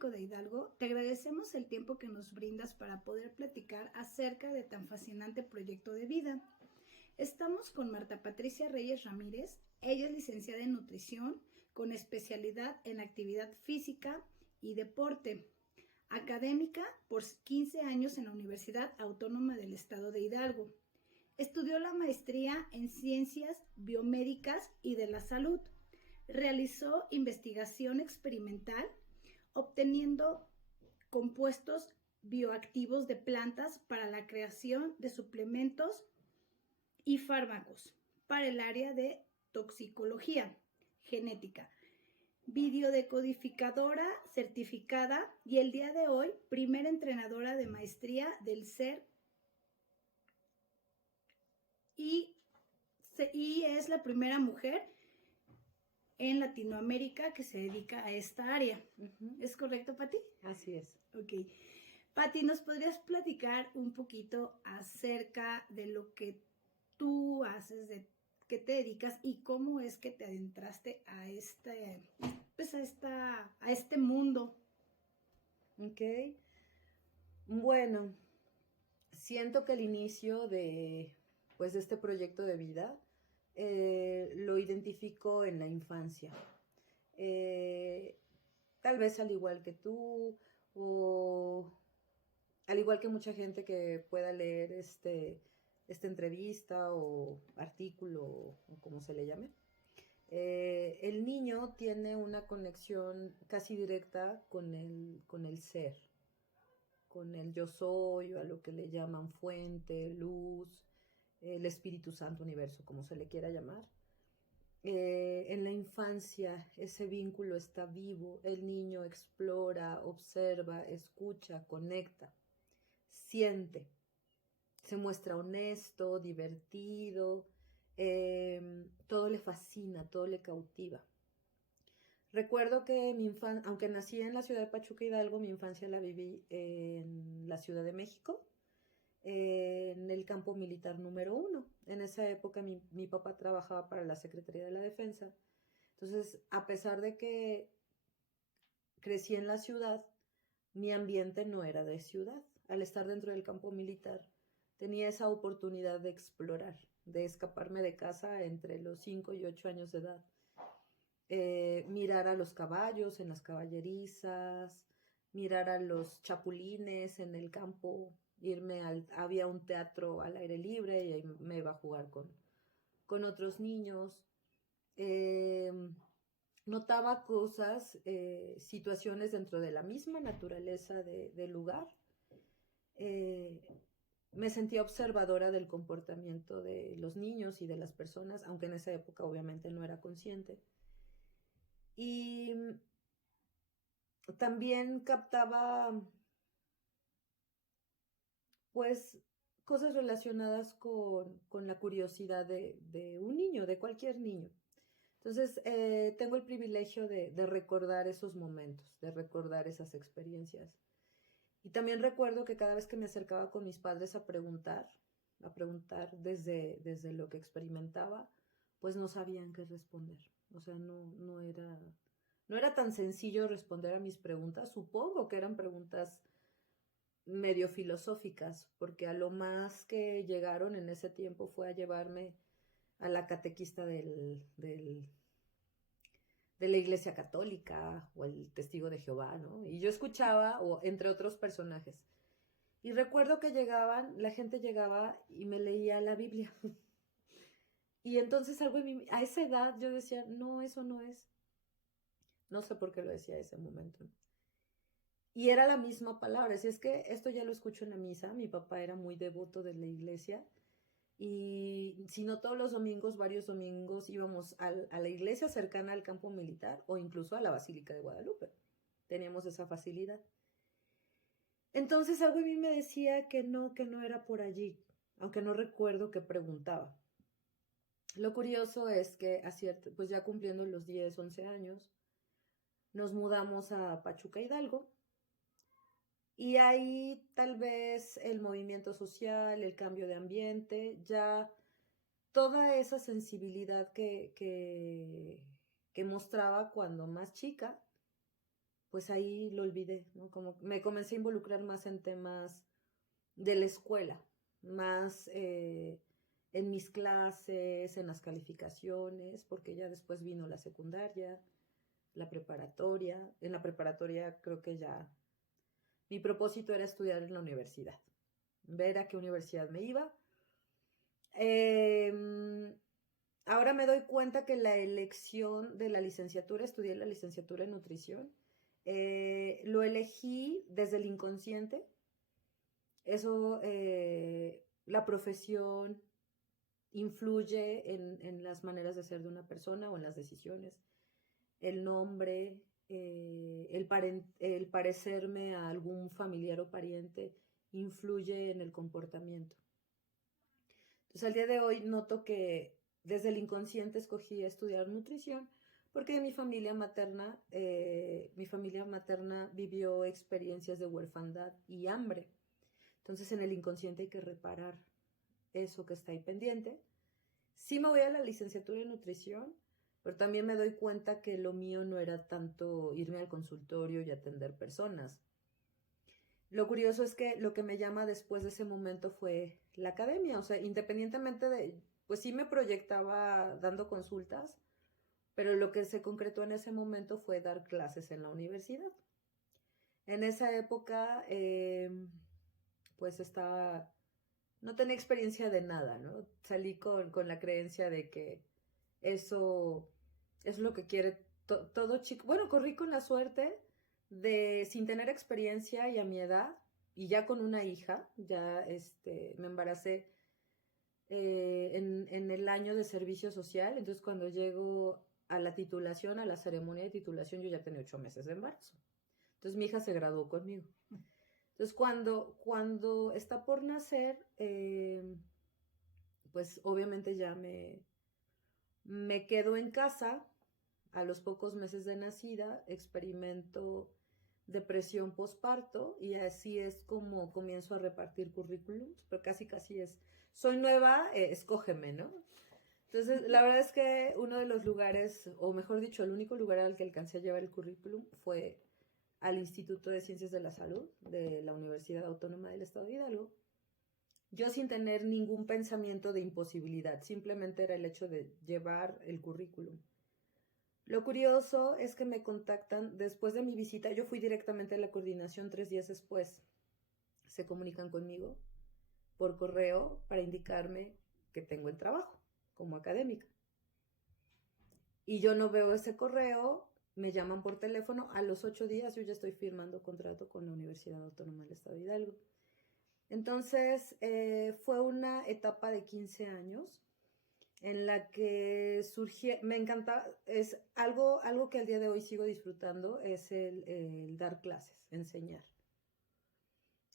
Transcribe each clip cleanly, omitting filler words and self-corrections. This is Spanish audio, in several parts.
Tecnológico de Hidalgo, te agradecemos el tiempo que nos brindas para poder platicar acerca de tan fascinante proyecto de vida. Estamos con Marta Patricia Reyes Ramírez. Ella es licenciada en nutrición con especialidad en actividad física y deporte. Académica por 15 años en la Universidad Autónoma del Estado de Hidalgo. Estudió la maestría en Ciencias Biomédicas y de la Salud. Realizó investigación experimental obteniendo compuestos bioactivos de plantas para la creación de suplementos y fármacos para el área de toxicología genética, videodecodificadora certificada y el día de hoy primera entrenadora de maestría del ser y es la primera mujer en Latinoamérica que se dedica a esta área. ¿Es correcto, Pati? Así es. Ok. Pati, ¿nos podrías platicar un poquito acerca de lo que tú haces, de qué te dedicas y cómo es que te adentraste a este mundo? Ok. Bueno, siento que el inicio de este proyecto de vida lo identifico en la infancia. Tal vez al igual que tú o al igual que mucha gente que pueda leer esta entrevista o artículo o como se le llame. El niño tiene una conexión casi directa con el ser, con el yo soy, o a lo que le llaman fuente, luz, el Espíritu Santo, universo, como se le quiera llamar. En la infancia ese vínculo está vivo, el niño explora, observa, escucha, conecta, siente, se muestra honesto, divertido, todo le fascina, todo le cautiva. Recuerdo que mi infancia, aunque nací en la ciudad de Pachuca Hidalgo, mi infancia la viví en la Ciudad de México, en el campo militar número 1. En esa época mi papá trabajaba para la Secretaría de la Defensa. Entonces, a pesar de que crecí en la ciudad, mi ambiente no era de ciudad. Al estar dentro del campo militar, tenía esa oportunidad de explorar, de escaparme de casa entre los 5 y 8 años de edad. Mirar a los caballos en las caballerizas, mirar a los chapulines en el campo, había un teatro al aire libre y ahí me iba a jugar con otros niños. Notaba cosas, situaciones dentro de la misma naturaleza del lugar. Me sentía observadora del comportamiento de los niños y de las personas, aunque en esa época obviamente no era consciente. Y también captaba, pues, cosas relacionadas con la curiosidad de un niño, de cualquier niño. Entonces, tengo el privilegio de recordar esos momentos, de recordar esas experiencias. Y también recuerdo que cada vez que me acercaba con mis padres a preguntar desde lo que experimentaba, pues no sabían qué responder. O sea, no era tan sencillo responder a mis preguntas. Supongo que eran preguntas medio filosóficas, porque a lo más que llegaron en ese tiempo fue a llevarme a la catequista de la Iglesia Católica o el Testigo de Jehová, ¿no? Y yo escuchaba, o entre otros personajes. Y recuerdo que la gente llegaba y me leía la Biblia. Y entonces algo en mí, a esa edad yo decía, no, eso no es. No sé por qué lo decía a ese momento. Y era la misma palabra. Si es que esto ya lo escucho en la misa, mi papá era muy devoto de la iglesia. Y si no todos los domingos, varios domingos íbamos a la iglesia cercana al campo militar o incluso a la Basílica de Guadalupe. Teníamos esa facilidad. Entonces algo en mí me decía que no era por allí, aunque no recuerdo qué preguntaba. Lo curioso es que pues ya cumpliendo los 10, 11 años, nos mudamos a Pachuca Hidalgo. Y ahí tal vez el movimiento social, el cambio de ambiente, ya toda esa sensibilidad que mostraba cuando más chica, pues ahí lo olvidé, ¿no? Como me comencé a involucrar más en temas de la escuela, más en mis clases, en las calificaciones, porque ya después vino la secundaria, la preparatoria. En la preparatoria creo que ya mi propósito era estudiar en la universidad, ver a qué universidad me iba. Ahora me doy cuenta que la elección de la licenciatura, estudié la licenciatura en nutrición, lo elegí desde el inconsciente. Eso, la profesión influye en las maneras de ser de una persona o en las decisiones. El nombre, el parecerme a algún familiar o pariente influye en el comportamiento. Entonces, al día de hoy noto que desde el inconsciente escogí estudiar nutrición porque mi familia materna vivió experiencias de huerfandad y hambre. Entonces, en el inconsciente hay que reparar eso que está ahí pendiente. Sí me voy a la licenciatura en nutrición, pero también me doy cuenta que lo mío no era tanto irme al consultorio y atender personas. Lo curioso es que lo que me llama después de ese momento fue la academia, o sea, independientemente de, pues sí me proyectaba dando consultas, pero lo que se concretó en ese momento fue dar clases en la universidad. En esa época, pues no tenía experiencia de nada, ¿no? Salí con la creencia de que eso es lo que quiere todo chico. Bueno, corrí con la suerte de, sin tener experiencia y a mi edad, y ya con una hija, ya me embaracé en el año de servicio social. Entonces, cuando llego a la titulación, a la ceremonia de titulación, yo ya tenía 8 meses de embarazo. Entonces, mi hija se graduó conmigo. Entonces, cuando está por nacer, pues obviamente ya me quedo en casa. A los pocos meses de nacida experimento depresión posparto y así es como comienzo a repartir currículums, pero casi es, soy nueva, escógeme, ¿no? Entonces, la verdad es que uno de los lugares, o mejor dicho, el único lugar al que alcancé a llevar el currículum fue al Instituto de Ciencias de la Salud de la Universidad Autónoma del Estado de Hidalgo. Yo sin tener ningún pensamiento de imposibilidad, simplemente era el hecho de llevar el currículum. Lo curioso es que me contactan después de mi visita. Yo fui directamente a la coordinación 3 días después. Se comunican conmigo por correo para indicarme que tengo el trabajo como académica. Y yo no veo ese correo, me llaman por teléfono. A los 8 días yo ya estoy firmando contrato con la Universidad Autónoma del Estado de Hidalgo. Entonces, fue una etapa de 15 años en la que surgió, me encanta, es algo que al día de hoy sigo disfrutando, es el dar clases, enseñar.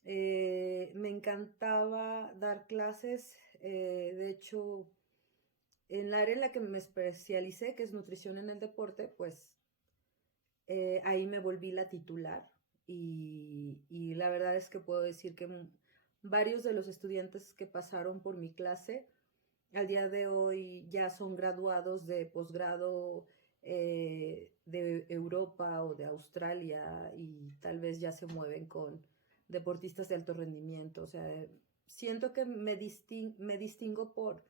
Me encantaba dar clases, de hecho, en la área en la que me especialicé, que es nutrición en el deporte, pues ahí me volví la titular y la verdad es que puedo decir que varios de los estudiantes que pasaron por mi clase al día de hoy ya son graduados de posgrado de Europa o de Australia y tal vez ya se mueven con deportistas de alto rendimiento. O sea, siento que me distingo por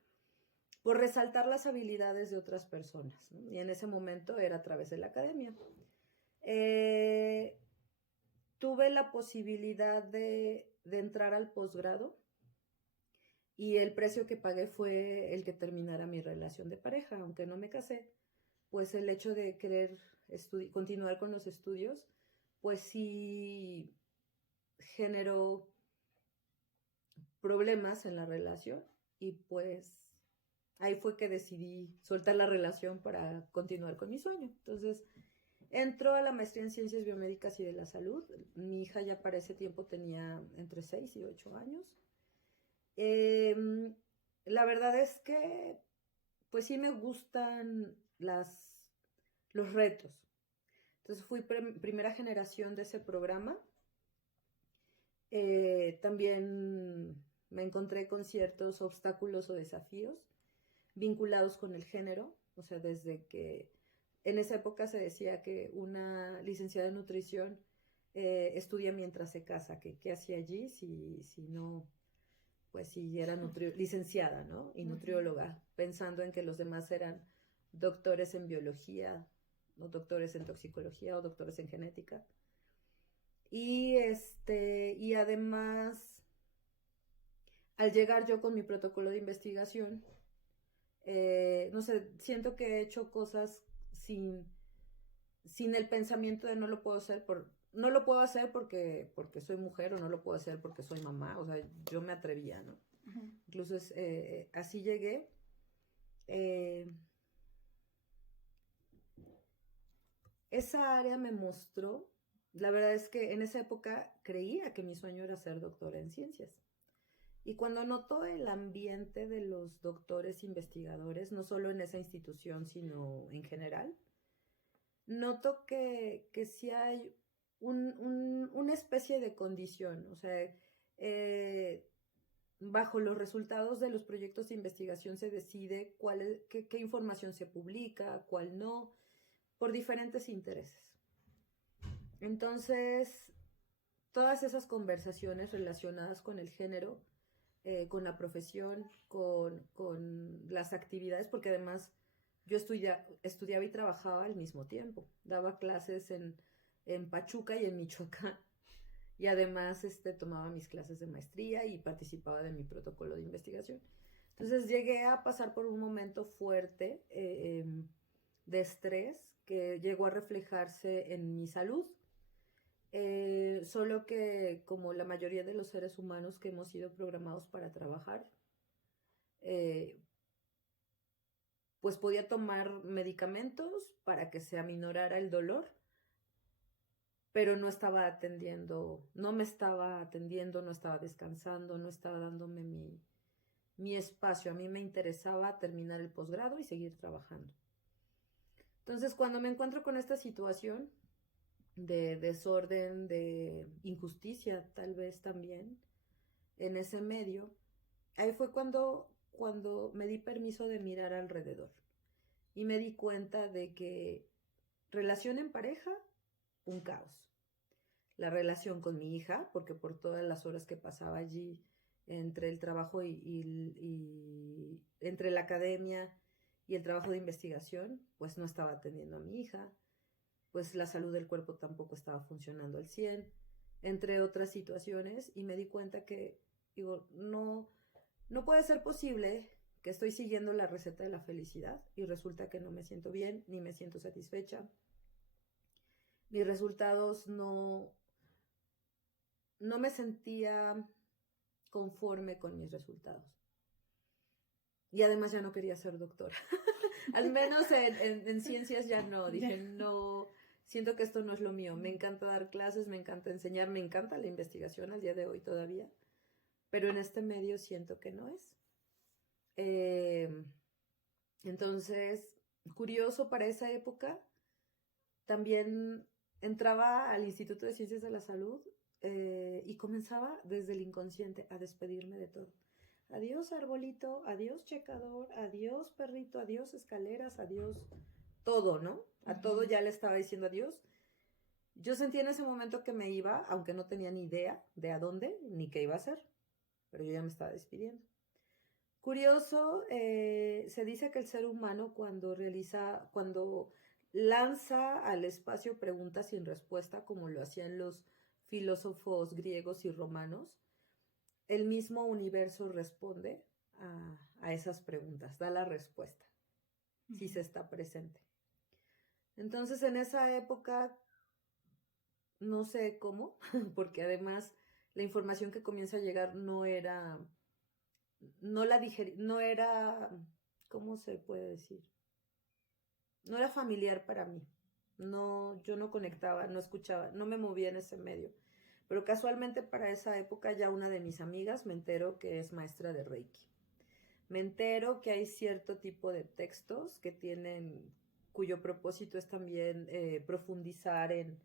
resaltar las habilidades de otras personas, ¿no? Y en ese momento era a través de la academia. Tuve la posibilidad de entrar al posgrado. Y el precio que pagué fue el que terminara mi relación de pareja, aunque no me casé, pues el hecho de querer continuar con los estudios, pues sí generó problemas en la relación y pues ahí fue que decidí soltar la relación para continuar con mi sueño. Entonces entró a la maestría en Ciencias Biomédicas y de la Salud. Mi hija ya para ese tiempo tenía entre 6 y 8 años. La verdad es que pues sí me gustan los retos. Entonces fui primera generación de ese programa. También me encontré con ciertos obstáculos o desafíos vinculados con el género, o sea, desde que en esa época se decía que una licenciada en nutrición estudia mientras se casa, que qué hacía allí si no, pues si era licenciada, ¿no? Y nutrióloga, pensando en que los demás eran doctores en biología, o doctores en toxicología, o doctores en genética. Y además, al llegar yo con mi protocolo de investigación, no sé, siento que he hecho cosas sin el pensamiento de no lo puedo hacer no lo puedo hacer porque soy mujer, o no lo puedo hacer porque soy mamá. O sea, yo me atrevía, ¿no? Incluso así llegué. Esa área me mostró, la verdad es que en esa época creía que mi sueño era ser doctora en ciencias. Y cuando noto el ambiente de los doctores investigadores, no solo en esa institución, sino en general, noto que sí hay una especie de condición. O sea, bajo los resultados de los proyectos de investigación se decide qué información se publica, cuál no, por diferentes intereses. Entonces, todas esas conversaciones relacionadas con el género, con la profesión, con las actividades, porque además yo estudiaba y trabajaba al mismo tiempo. Daba clases en Pachuca y en Michoacán. Y además tomaba mis clases de maestría y participaba de mi protocolo de investigación. Entonces llegué a pasar por un momento fuerte de estrés que llegó a reflejarse en mi salud. Solo que, como la mayoría de los seres humanos que hemos sido programados para trabajar, pues podía tomar medicamentos para que se aminorara el dolor, pero no me estaba atendiendo, no estaba descansando, no estaba dándome mi espacio. A mí me interesaba terminar el posgrado y seguir trabajando. Entonces, cuando me encuentro con esta situación de desorden, de injusticia tal vez también, en ese medio, ahí fue cuando me di permiso de mirar alrededor y me di cuenta de que relación en pareja, un caos. La relación con mi hija, porque por todas las horas que pasaba allí entre el trabajo y entre la academia y el trabajo de investigación, pues no estaba atendiendo a mi hija, pues la salud del cuerpo tampoco estaba funcionando al 100, entre otras situaciones, y me di cuenta que, digo, no puede ser posible que estoy siguiendo la receta de la felicidad y resulta que no me siento bien, ni me siento satisfecha. Mis resultados no me sentía conforme con mis resultados. Y además ya no quería ser doctora. Al menos en ciencias ya no. Dije, no, siento que esto no es lo mío. Me encanta dar clases, me encanta enseñar, me encanta la investigación al día de hoy todavía. Pero en este medio siento que no es. Entonces, curioso, para esa época, también entraba al Instituto de Ciencias de la Salud y comenzaba desde el inconsciente a despedirme de todo. Adiós arbolito, adiós checador, adiós perrito, adiós escaleras, adiós todo, ¿no? A todo ya le estaba diciendo adiós. Yo sentía en ese momento que me iba, aunque no tenía ni idea de a dónde ni qué iba a hacer, pero yo ya me estaba despidiendo. Curioso, se dice que el ser humano cuando lanza al espacio preguntas sin respuesta, como lo hacían los filósofos griegos y romanos, el mismo universo responde a esas preguntas, da la respuesta, si se está presente. Entonces, en esa época, no sé cómo, porque además la información que comienza a llegar no era, ¿cómo se puede decir? No era familiar para mí. No, yo no conectaba, no escuchaba, no me movía en ese medio. Pero casualmente para esa época ya una de mis amigas me entero que es maestra de Reiki. Me entero que hay cierto tipo de textos cuyo propósito es también profundizar en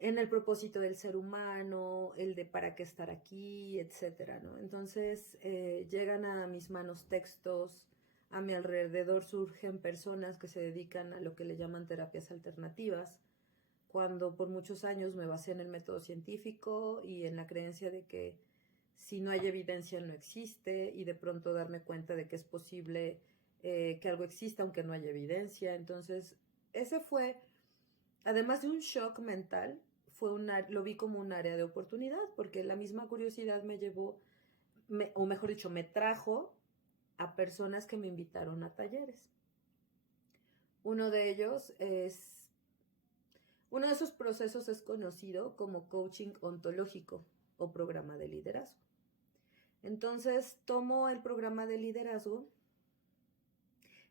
el propósito del ser humano, el de para qué estar aquí, etcétera, ¿no? Entonces llegan a mis manos textos A mi alrededor surgen personas que se dedican a lo que le llaman terapias alternativas, cuando por muchos años me basé en el método científico y en la creencia de que si no hay evidencia no existe, y de pronto darme cuenta de que es posible que algo exista aunque no haya evidencia. Entonces, ese fue, además de un shock mental, lo vi como un área de oportunidad, porque la misma curiosidad me llevó, o mejor dicho, me trajo a personas que me invitaron a talleres. Uno de esos procesos es conocido como coaching ontológico o programa de liderazgo. Entonces, tomo el programa de liderazgo.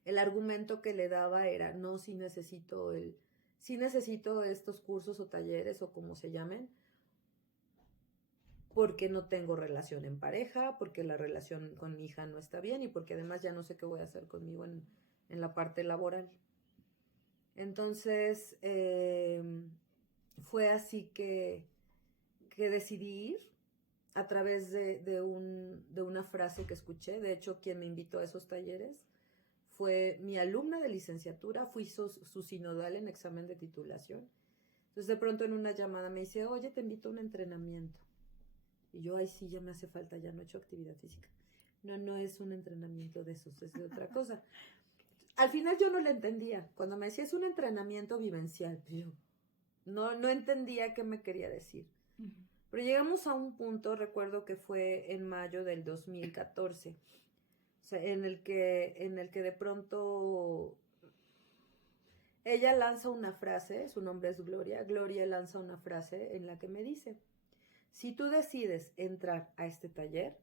El argumento que le daba era, no, sí necesito estos cursos o talleres o como se llamen, porque no tengo relación en pareja, porque la relación con mi hija no está bien y porque además ya no sé qué voy a hacer conmigo en la parte laboral. Entonces, fue así que decidí ir a través de una frase que escuché. De hecho, quien me invitó a esos talleres fue mi alumna de licenciatura, fui su sinodal en examen de titulación. Entonces, de pronto en una llamada me dice, oye, te invito a un entrenamiento. Y yo, ay, sí, ya me hace falta, ya no he hecho actividad física. No es un entrenamiento de esos, es de otra cosa. Al final yo no le entendía. Cuando me decía, es un entrenamiento vivencial, yo no entendía qué me quería decir. Uh-huh. Pero llegamos a un punto, recuerdo que fue en mayo del 2014, o sea, en el que de pronto ella lanza una frase, su nombre es Gloria lanza una frase en la que me dice, si tú decides entrar a este taller,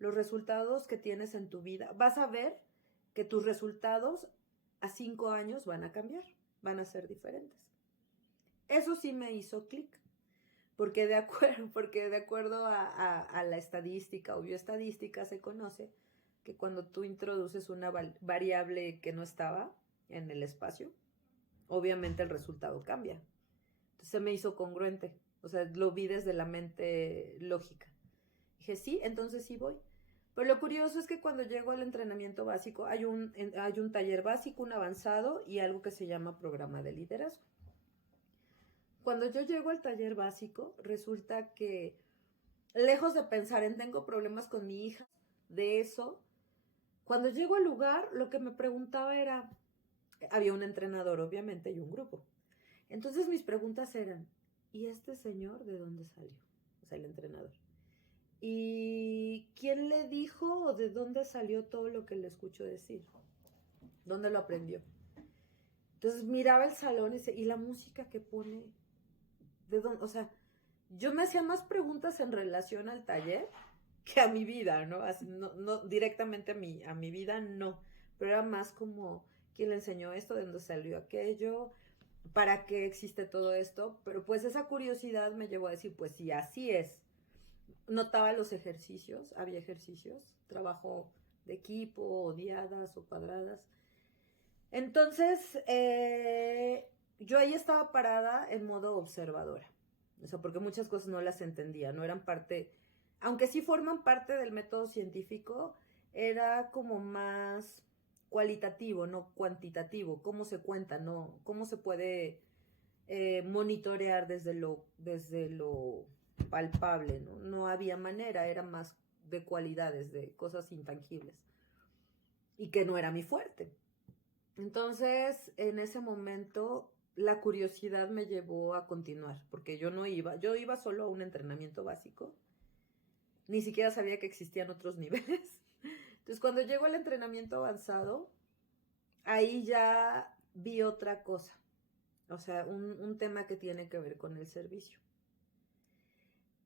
los resultados que tienes en tu vida, vas a ver que tus resultados a 5 años van a cambiar, van a ser diferentes. Eso sí me hizo clic, porque de acuerdo a la estadística o bioestadística se conoce que cuando tú introduces una variable que no estaba en el espacio, obviamente el resultado cambia. Entonces se me hizo congruente, o sea, lo vi desde la mente lógica. Dije, sí, entonces sí voy. Pero lo curioso es que cuando llego al entrenamiento básico, hay un taller básico, un avanzado y algo que se llama programa de liderazgo. Cuando yo llego al taller básico, resulta que, lejos de pensar en tengo problemas con mi hija, de eso, cuando llego al lugar, lo que me preguntaba era, había un entrenador, obviamente, y un grupo. Entonces mis preguntas eran, ¿y este señor de dónde salió? O sea, el entrenador. ¿Y quién le dijo o de dónde salió todo lo que le escuchó decir? ¿Dónde lo aprendió? Entonces miraba el salón y la música que pone, ¿de dónde? O sea, yo me hacía más preguntas en relación al taller que a mi vida, ¿no? Así, no directamente a mi vida, no. Pero era más como, ¿quién le enseñó esto? ¿De dónde salió aquello? ¿Para qué existe todo esto? Pero pues esa curiosidad me llevó a decir, pues sí, así es. Notaba los ejercicios, había ejercicios, trabajo de equipo, o diadas o cuadradas. Entonces, yo ahí estaba parada en modo observadora. O sea, porque muchas cosas no las entendía, no eran parte, aunque sí forman parte del método científico, era como más cualitativo, no cuantitativo, cómo se cuenta, no, cómo se puede monitorear desde lo palpable, ¿no? No había manera, era más de cualidades, de cosas intangibles, y que no era mi fuerte. Entonces, en ese momento, la curiosidad me llevó a continuar, porque yo iba solo a un entrenamiento básico, ni siquiera sabía que existían otros niveles. Entonces, cuando llego al entrenamiento avanzado, ahí ya vi otra cosa, o sea, un tema que tiene que ver con el servicio.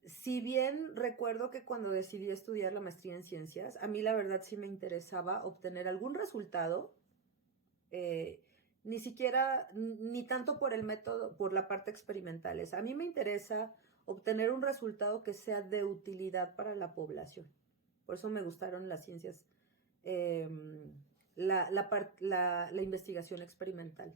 Si bien recuerdo que cuando decidí estudiar la maestría en ciencias, a mí la verdad sí me interesaba obtener algún resultado, ni tanto por el método, por la parte experimental. A mí me interesa obtener un resultado que sea de utilidad para la población. Por eso me gustaron las ciencias, la investigación experimental.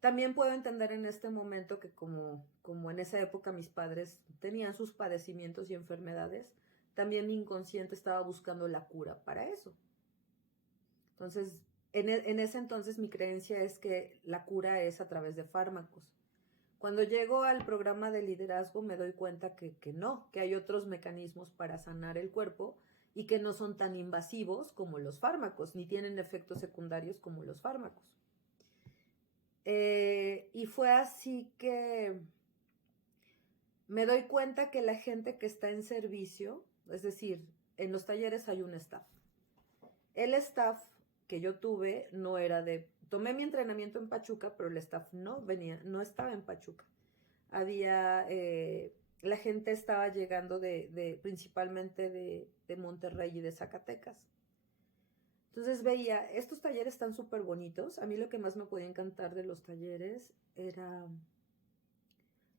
También puedo entender en este momento que como en esa época mis padres tenían sus padecimientos y enfermedades, también mi inconsciente estaba buscando la cura para eso. Entonces, en ese entonces mi creencia es que la cura es a través de fármacos. Cuando llego al programa de liderazgo me doy cuenta que no, que hay otros mecanismos para sanar el cuerpo y que no son tan invasivos como los fármacos, ni tienen efectos secundarios como los fármacos. Y fue así que me doy cuenta que la gente que está en servicio, es decir, en los talleres hay un staff. El staff que yo tuve no era tomé mi entrenamiento en Pachuca, pero el staff no estaba en Pachuca. La gente estaba llegando principalmente de Monterrey y de Zacatecas. Entonces veía, estos talleres están súper bonitos. A mí lo que más me podía encantar de los talleres era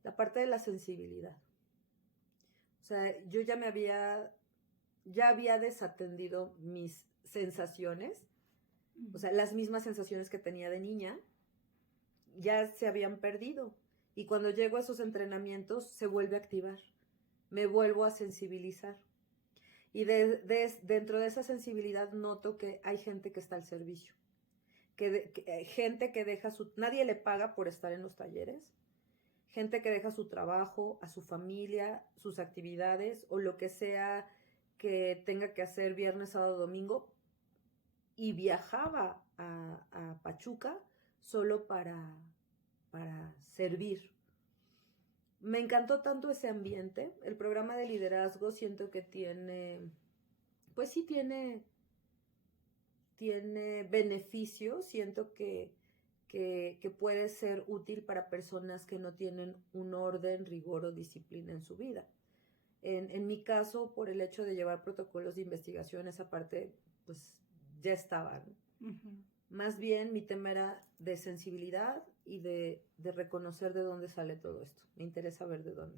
la parte de la sensibilidad. O sea, yo ya había desatendido mis sensaciones, o sea, las mismas sensaciones que tenía de niña, ya se habían perdido. Y cuando llego a esos entrenamientos, se vuelve a activar. Me vuelvo a sensibilizar. Y dentro de esa sensibilidad noto que hay gente que está al servicio. Gente que deja nadie le paga por estar en los talleres. Gente que deja su trabajo, a su familia, sus actividades o lo que sea que tenga que hacer viernes, sábado, domingo, y viajaba a Pachuca solo para servir. Me encantó tanto ese ambiente. El programa de liderazgo siento que tiene beneficios. Siento que puede ser útil para personas que no tienen un orden, rigor o disciplina en su vida. En mi caso, por el hecho de llevar protocolos de investigación, esa parte pues ya estaba, ¿no? Uh-huh. Más bien mi tema era de sensibilidad y de reconocer de dónde sale todo esto. Me interesa ver de dónde.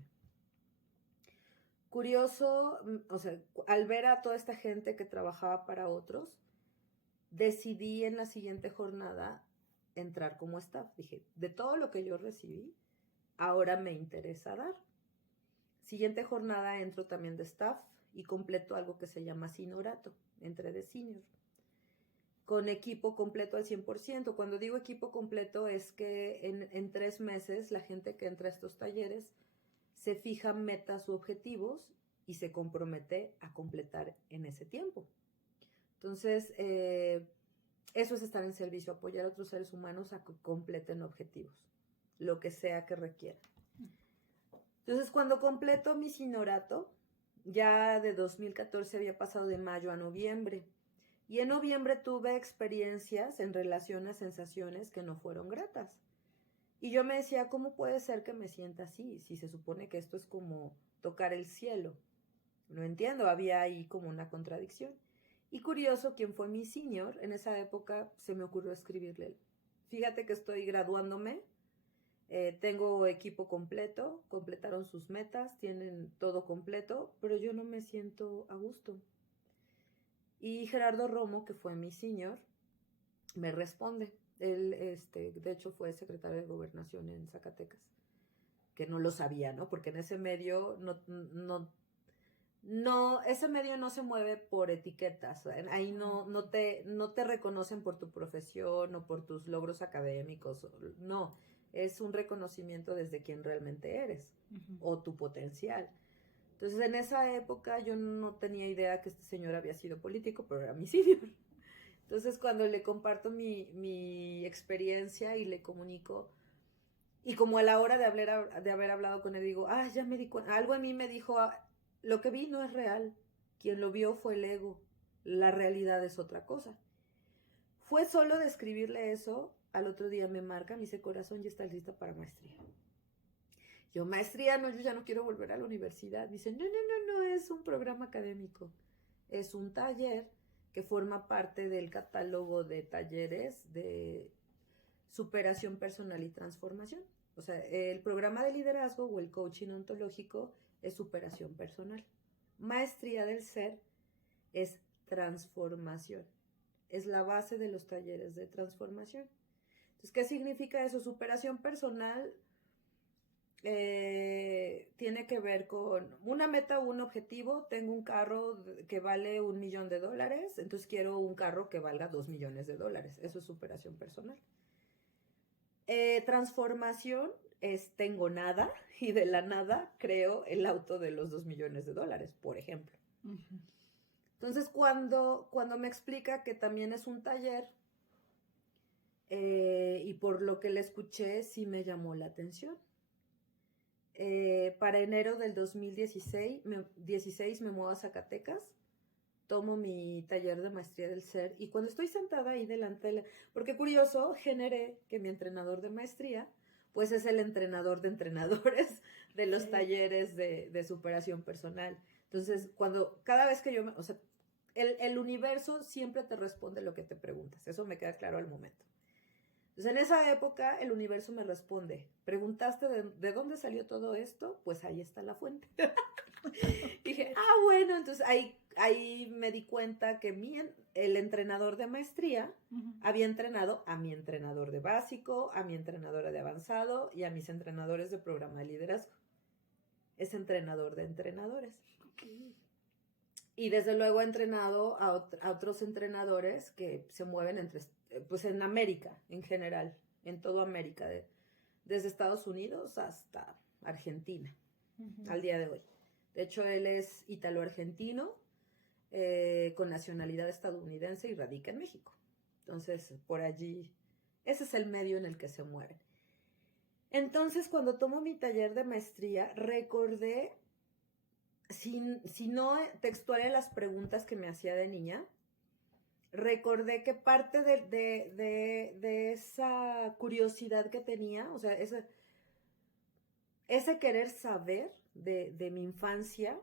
Curioso, o sea, al ver a toda esta gente que trabajaba para otros, decidí en la siguiente jornada entrar como staff. Dije, de todo lo que yo recibí, ahora me interesa dar. Siguiente jornada entro también de staff y completo algo que se llama sinorato, entré de senior. Con equipo completo al 100%. Cuando digo equipo completo es que en 3 meses la gente que entra a estos talleres se fija metas u objetivos y se compromete a completar en ese tiempo. Entonces, eso es estar en servicio, apoyar a otros seres humanos a que completen objetivos, lo que sea que requiera. Entonces, cuando completo mi sinorato, ya de 2014 había pasado de mayo a noviembre. Y en noviembre tuve experiencias en relación a sensaciones que no fueron gratas. Y yo me decía, ¿cómo puede ser que me sienta así? Si se supone que esto es como tocar el cielo. No entiendo, había ahí como una contradicción. Y curioso, quien fue mi senior, en esa época se me ocurrió escribirle, fíjate que estoy graduándome, tengo equipo completo, completaron sus metas, tienen todo completo, pero yo no me siento a gusto. Y Gerardo Romo, que fue mi senior, me responde. Él, de hecho, fue secretario de Gobernación en Zacatecas, que no lo sabía, ¿no? Porque en ese medio ese medio no se mueve por etiquetas. Ahí no te reconocen por tu profesión o por tus logros académicos. No, es un reconocimiento desde quien realmente eres, uh-huh, o tu potencial. Entonces, en esa época yo no tenía idea que este señor había sido político, pero era mi senior. Entonces, cuando le comparto mi experiencia y le comunico, y como a la hora de haber hablado con él, digo, ya me di cuenta, algo en mí me dijo, lo que vi no es real, quien lo vio fue el ego, la realidad es otra cosa. Fue solo de escribirle eso, al otro día me marca, me dice, corazón, ya estás lista para maestría. Yo, maestría, no, yo ya no quiero volver a la universidad. Dice, no, es un programa académico. Es un taller que forma parte del catálogo de talleres de superación personal y transformación. O sea, el programa de liderazgo o el coaching ontológico es superación personal. Maestría del ser es transformación. Es la base de los talleres de transformación. Entonces, ¿qué significa eso? Superación personal tiene tiene que ver con una meta o un objetivo. Tengo un carro que vale $1,000,000, entonces quiero un carro que valga $2,000,000. Eso es superación personal. Transformación es tengo nada y de la nada creo el auto de los $2,000,000, por ejemplo. Ujú. Entonces, cuando me explica que también es un taller, y por lo que le escuché, sí me llamó la atención. Para enero del 2016 me muevo a Zacatecas, tomo mi taller de maestría del ser, y cuando estoy sentada ahí delante de porque curioso, generé que mi entrenador de maestría, pues es el entrenador de entrenadores de los talleres de superación personal. Entonces, cada vez que o sea, el universo siempre te responde lo que te preguntas, eso me queda claro al momento. Entonces, en esa época, el universo me responde, ¿preguntaste de dónde salió todo esto? Pues ahí está la fuente. Dije, bueno, entonces ahí me di cuenta que el entrenador de maestría había entrenado a mi entrenador de básico, a mi entrenadora de avanzado y a mis entrenadores de programa de liderazgo. Es entrenador de entrenadores. Okay. Y desde luego he entrenado a otros entrenadores que se mueven pues en América en general, en toda América, desde Estados Unidos hasta Argentina, al día de hoy. De hecho, él es ítalo-argentino, con nacionalidad estadounidense y radica en México. Entonces, por allí, ese es el medio en el que se mueven. Entonces, cuando tomo mi taller de maestría, recordé, si no textual en las preguntas que me hacía de niña, recordé que parte de esa curiosidad que tenía, o sea, ese querer saber de mi infancia,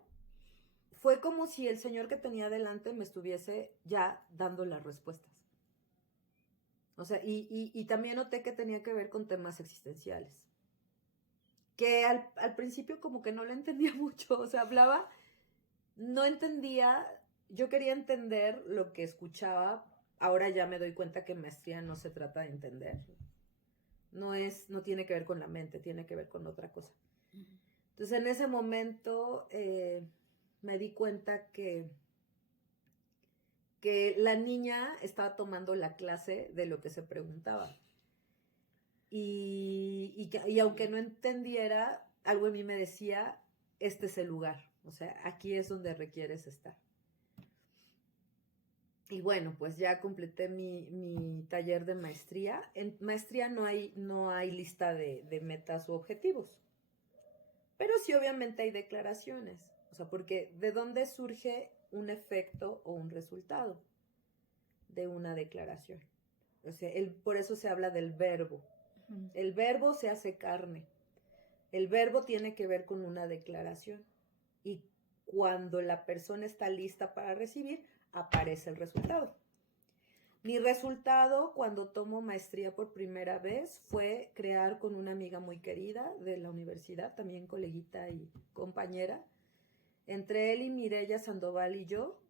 fue como si el señor que tenía delante me estuviese ya dando las respuestas. O sea, y también noté que tenía que ver con temas existenciales. Que al principio como que no lo entendía mucho, o sea, hablaba, no entendía, yo quería entender lo que escuchaba, ahora ya me doy cuenta que maestría no se trata de entender. No tiene que ver con la mente, tiene que ver con otra cosa. Entonces, en ese momento me di cuenta que la niña estaba tomando la clase de lo que se preguntaba. Y aunque no entendiera, algo en mí me decía, este es el lugar. O sea, aquí es donde requieres estar. Y bueno, pues ya completé mi taller de maestría. En maestría no hay lista de metas u objetivos. Pero sí, obviamente hay declaraciones. O sea, porque ¿de dónde surge un efecto o un resultado? De una declaración. O sea, por eso se habla del verbo. El verbo se hace carne. El verbo tiene que ver con una declaración. Y cuando la persona está lista para recibir, aparece el resultado. Mi resultado cuando tomo maestría por primera vez fue crear con una amiga muy querida de la universidad, también coleguita y compañera. Entre él y Mireya Sandoval y yo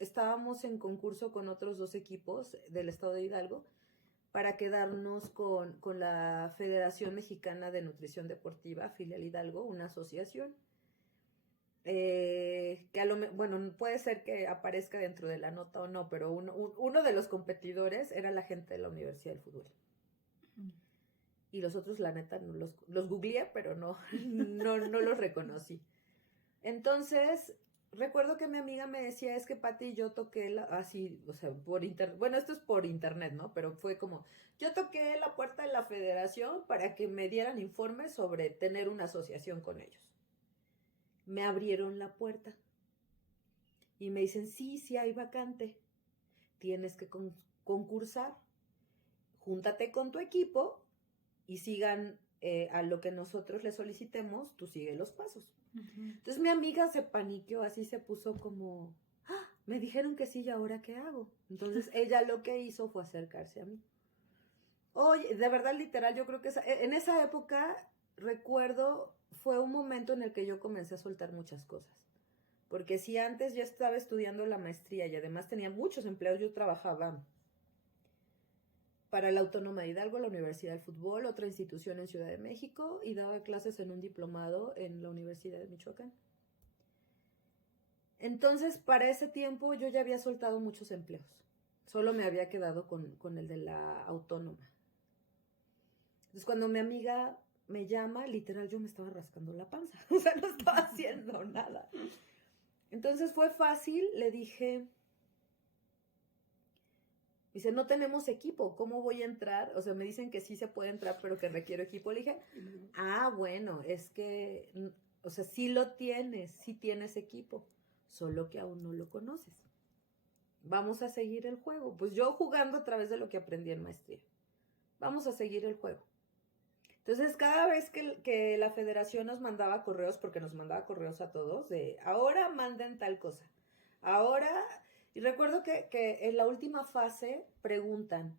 estábamos en concurso con otros 2 equipos del estado de Hidalgo para quedarnos con la Federación Mexicana de Nutrición Deportiva, filial Hidalgo, una asociación. Que bueno, puede ser que aparezca dentro de la nota o no, pero uno de los competidores era la gente de la Universidad del Fútbol. Y los otros, la neta, los googleé, pero no los reconocí. Entonces, recuerdo que mi amiga me decía, es que Pati, yo toqué así, o sea, por internet, bueno, esto es por internet, ¿no? Pero fue como, yo toqué la puerta de la federación para que me dieran informes sobre tener una asociación con ellos. Me abrieron la puerta y me dicen, sí hay vacante, tienes que concursar, júntate con tu equipo y sigan a lo que nosotros le solicitemos, tú sigue los pasos. Entonces mi amiga se paniqueó, así se puso como, me dijeron que sí, ¿y ahora qué hago? Entonces ella lo que hizo fue acercarse a mí. Oye, de verdad, literal, yo creo que en esa época, recuerdo, fue un momento en el que yo comencé a soltar muchas cosas. Porque si antes yo estaba estudiando la maestría y además tenía muchos empleos, yo trabajaba para la Autónoma de Hidalgo, la Universidad del Fútbol, otra institución en Ciudad de México, y daba clases en un diplomado en la Universidad de Michoacán. Entonces, para ese tiempo yo ya había soltado muchos empleos. Solo me había quedado con el de la Autónoma. Entonces, cuando mi amiga me llama, literal, yo me estaba rascando la panza. O sea, no estaba haciendo nada. Entonces fue fácil, le dije, dice, no tenemos equipo, ¿cómo voy a entrar? O sea, me dicen que sí se puede entrar, pero que requiero equipo. Le dije, bueno, es que, o sea, sí lo tienes, sí tienes equipo, solo que aún no lo conoces. Vamos a seguir el juego. Pues yo jugando a través de lo que aprendí en maestría. Vamos a seguir el juego. Entonces, cada vez que la federación nos mandaba correos, porque nos mandaba correos a todos, de ahora manden tal cosa. Ahora, y recuerdo que en la última fase preguntan,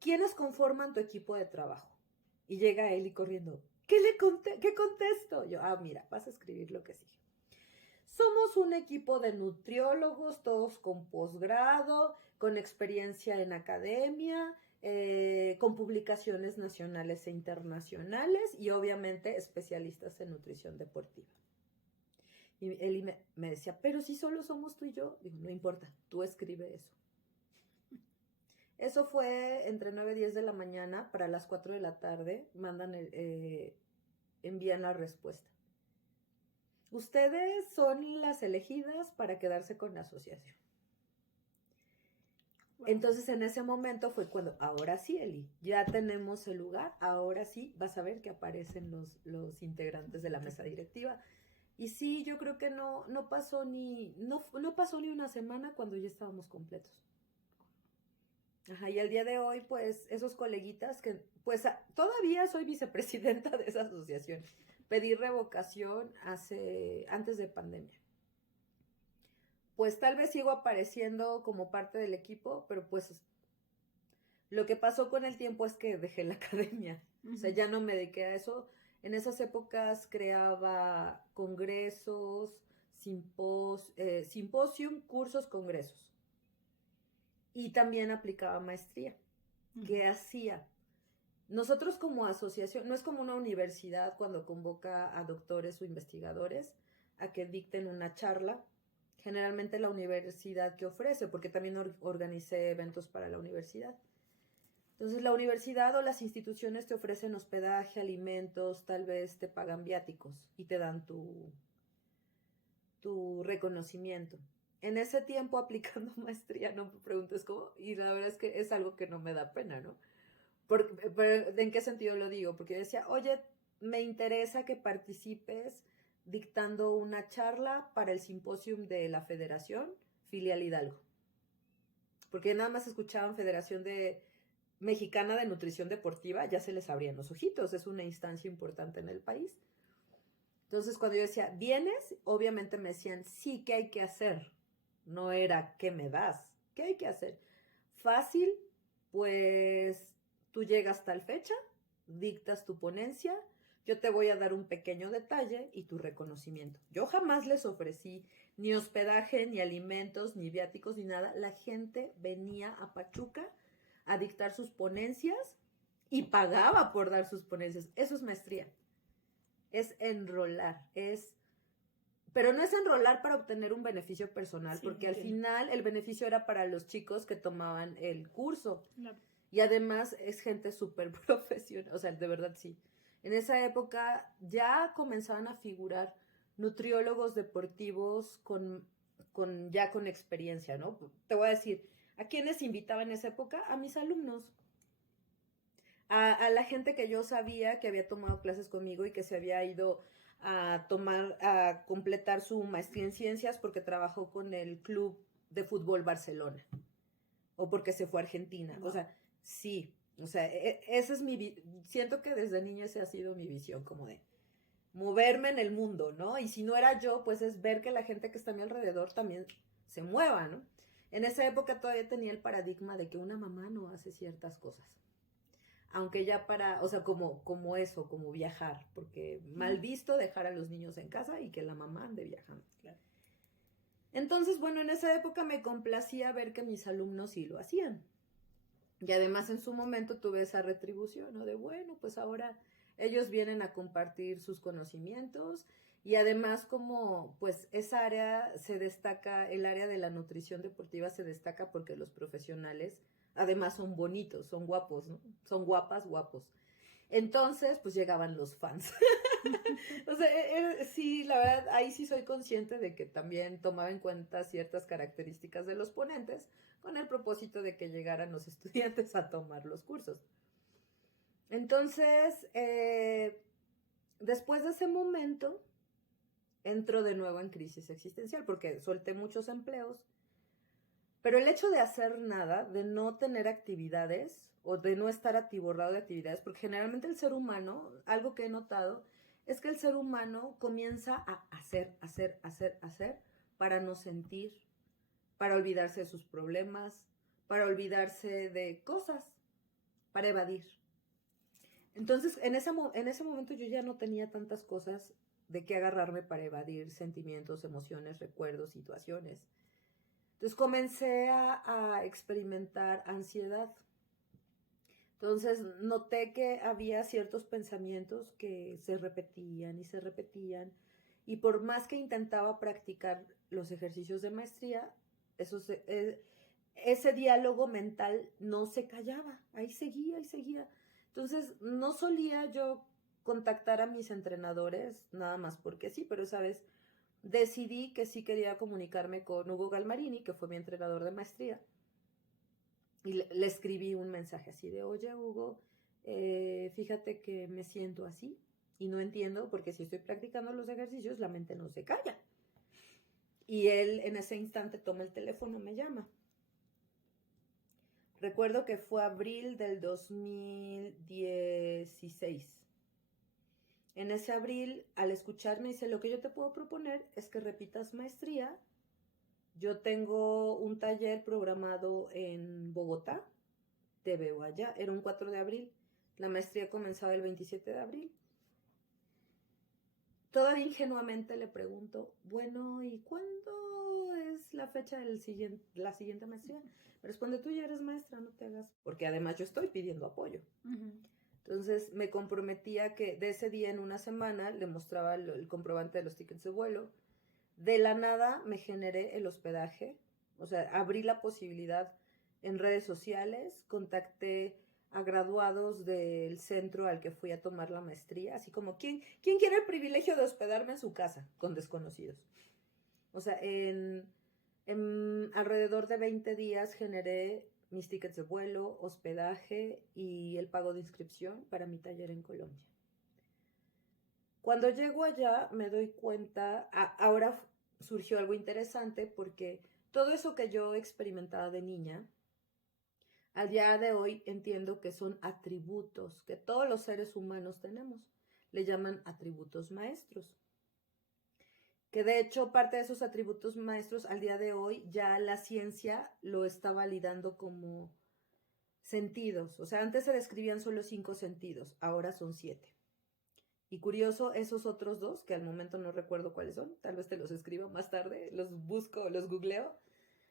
¿quiénes conforman tu equipo de trabajo? Y llega Eli corriendo, ¿qué contesto? Yo, mira, vas a escribir lo que sigue. Somos un equipo de nutriólogos, todos con posgrado, con experiencia en academia, con publicaciones nacionales e internacionales y obviamente especialistas en nutrición deportiva. Y él me decía, pero si solo somos tú y yo. Digo, no importa, tú escribe eso. Eso fue entre 9 y 10 de la mañana, para las 4 de la tarde envían la respuesta. Ustedes son las elegidas para quedarse con la asociación. Wow. Entonces, en ese momento fue cuando, ahora sí, Eli, ya tenemos el lugar, ahora sí, vas a ver que aparecen los integrantes de la mesa directiva. Y sí, yo creo que no pasó ni una semana cuando ya estábamos completos. Ajá, y al día de hoy, pues, esos coleguitas que, pues, todavía soy vicepresidenta de esa asociación. Pedí revocación antes de pandemia. Pues tal vez sigo apareciendo como parte del equipo, pero pues lo que pasó con el tiempo es que dejé la academia. Uh-huh. O sea, ya no me dediqué a eso. En esas épocas creaba congresos, simposium, cursos, congresos. Y también aplicaba maestría. Uh-huh. ¿Qué hacía? Nosotros como asociación, no es como una universidad cuando convoca a doctores o investigadores a que dicten una charla. Generalmente la universidad que ofrece, porque también organicé eventos para la universidad. Entonces la universidad o las instituciones te ofrecen hospedaje, alimentos, tal vez te pagan viáticos y te dan tu reconocimiento. En ese tiempo aplicando maestría, no me preguntes cómo, y la verdad es que es algo que no me da pena, ¿no? Pero ¿en qué sentido lo digo? Porque decía, oye, me interesa que participes dictando una charla para el simposium de la Federación Filial Hidalgo. Porque nada más escuchaban Federación Mexicana de Nutrición Deportiva, ya se les abrían los ojitos, es una instancia importante en el país. Entonces, cuando yo decía, ¿vienes? Obviamente me decían, sí, ¿qué hay que hacer? No era, ¿qué me das? ¿Qué hay que hacer? Fácil, pues tú llegas tal fecha, dictas tu ponencia, yo te voy a dar un pequeño detalle y tu reconocimiento. Yo jamás les ofrecí ni hospedaje, ni alimentos, ni viáticos, ni nada. La gente venía a Pachuca a dictar sus ponencias y pagaba por dar sus ponencias. Eso es maestría. Es enrolar, pero no es enrolar para obtener un beneficio personal, sí, porque al final el beneficio era para los chicos que tomaban el curso. No. Y además es gente súper profesional, o sea, de verdad sí. En esa época ya comenzaban a figurar nutriólogos deportivos con experiencia, ¿no? Te voy a decir, ¿a quiénes invitaba en esa época? A mis alumnos. A la gente que yo sabía que había tomado clases conmigo y que se había ido a completar su maestría en ciencias porque trabajó con el Club de Fútbol Barcelona o porque se fue a Argentina. Wow. O sea, sí, o sea, esa es siento que desde niño esa ha sido mi visión, como de moverme en el mundo, ¿no? Y si no era yo, pues es ver que la gente que está a mi alrededor también se mueva, ¿no? En esa época todavía tenía el paradigma de que una mamá no hace ciertas cosas. Aunque ya o sea, como eso, como viajar, porque mal visto dejar a los niños en casa y que la mamá ande viajando. Claro. Entonces, bueno, en esa época me complacía ver que mis alumnos sí lo hacían. Y además en su momento tuve esa retribución, ¿no? De bueno, pues ahora ellos vienen a compartir sus conocimientos y además como pues esa área se destaca, el área de la nutrición deportiva se destaca porque los profesionales además son bonitos, son guapos, ¿no? Son guapas, guapos. Entonces, pues llegaban los fans. O sea, sí, la verdad, ahí sí soy consciente de que también tomaba en cuenta ciertas características de los ponentes con el propósito de que llegaran los estudiantes a tomar los cursos. Entonces, después de ese momento, entro de nuevo en crisis existencial porque solté muchos empleos, pero el hecho de hacer nada, de no tener actividades o de no estar atiborrado de actividades, porque generalmente el ser humano, algo que he notado, es que el ser humano comienza a hacer para no sentir, para olvidarse de sus problemas, para olvidarse de cosas, para evadir. Entonces, en ese momento yo ya no tenía tantas cosas de qué agarrarme para evadir sentimientos, emociones, recuerdos, situaciones. Entonces comencé a experimentar ansiedad. Entonces noté que había ciertos pensamientos que se repetían y se repetían. Y por más que intentaba practicar los ejercicios de maestría, ese diálogo mental no se callaba, ahí seguía, ahí seguía. Entonces no solía yo contactar a mis entrenadores, nada más porque sí, pero esa vez decidí que sí quería comunicarme con Hugo Galmarini, que fue mi entrenador de maestría. Y le escribí un mensaje así de, oye Hugo, fíjate que me siento así y no entiendo porque si estoy practicando los ejercicios la mente no se calla. Y él en ese instante toma el teléfono, me llama. Recuerdo que fue abril del 2016. En ese abril, al escucharme, dice, lo que yo te puedo proponer es que repitas maestría. Yo tengo un taller programado en Bogotá, te veo allá. Era un 4 de abril. La maestría comenzaba el 27 de abril. Todavía ingenuamente le pregunto, bueno, ¿y cuándo es la fecha de la siguiente maestría? Me responde, tú ya eres maestra, no te hagas. Porque además yo estoy pidiendo apoyo. Uh-huh. Entonces me comprometía que de ese día en una semana le mostraba el comprobante de los tickets de vuelo. De la nada me generé el hospedaje, o sea, abrí la posibilidad en redes sociales, contacté a graduados del centro al que fui a tomar la maestría, así como, ¿quién quiere el privilegio de hospedarme en su casa? Con desconocidos. O sea, en alrededor de 20 días generé mis tickets de vuelo, hospedaje y el pago de inscripción para mi taller en Colombia. Cuando llego allá me doy cuenta, ahora surgió algo interesante porque todo eso que yo experimentaba de niña, al día de hoy entiendo que son atributos que todos los seres humanos tenemos. Le llaman atributos maestros. Que de hecho parte de esos atributos maestros al día de hoy ya la ciencia lo está validando como sentidos. O sea, antes se describían solo 5 sentidos, ahora son 7. Y curioso, esos otros 2, que al momento no recuerdo cuáles son, tal vez te los escribo más tarde, los busco, los googleo,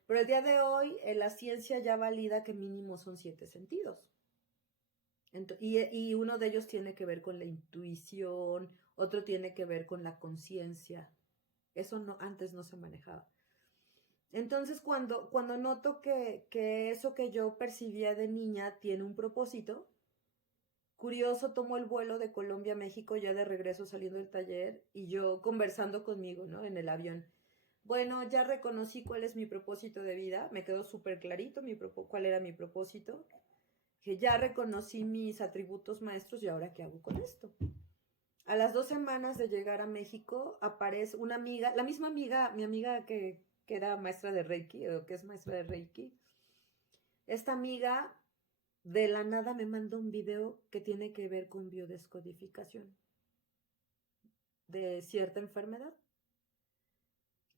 pero el día de hoy la ciencia ya valida que mínimo son 7 sentidos. Y uno de ellos tiene que ver con la intuición, otro tiene que ver con la conciencia. Eso no, antes no se manejaba. Entonces, cuando noto que eso que yo percibía de niña tiene un propósito, curioso, tomo el vuelo de Colombia a México ya de regreso saliendo del taller y yo conversando conmigo, ¿no? En el avión. Bueno, ya reconocí cuál es mi propósito de vida, me quedó súper clarito cuál era mi propósito, que ya reconocí mis atributos maestros y ahora ¿qué hago con esto? A las 2 semanas de llegar a México aparece una amiga, la misma amiga, mi amiga que era maestra de Reiki, o que es maestra de Reiki. Esta amiga de la nada me manda un video que tiene que ver con biodescodificación de cierta enfermedad.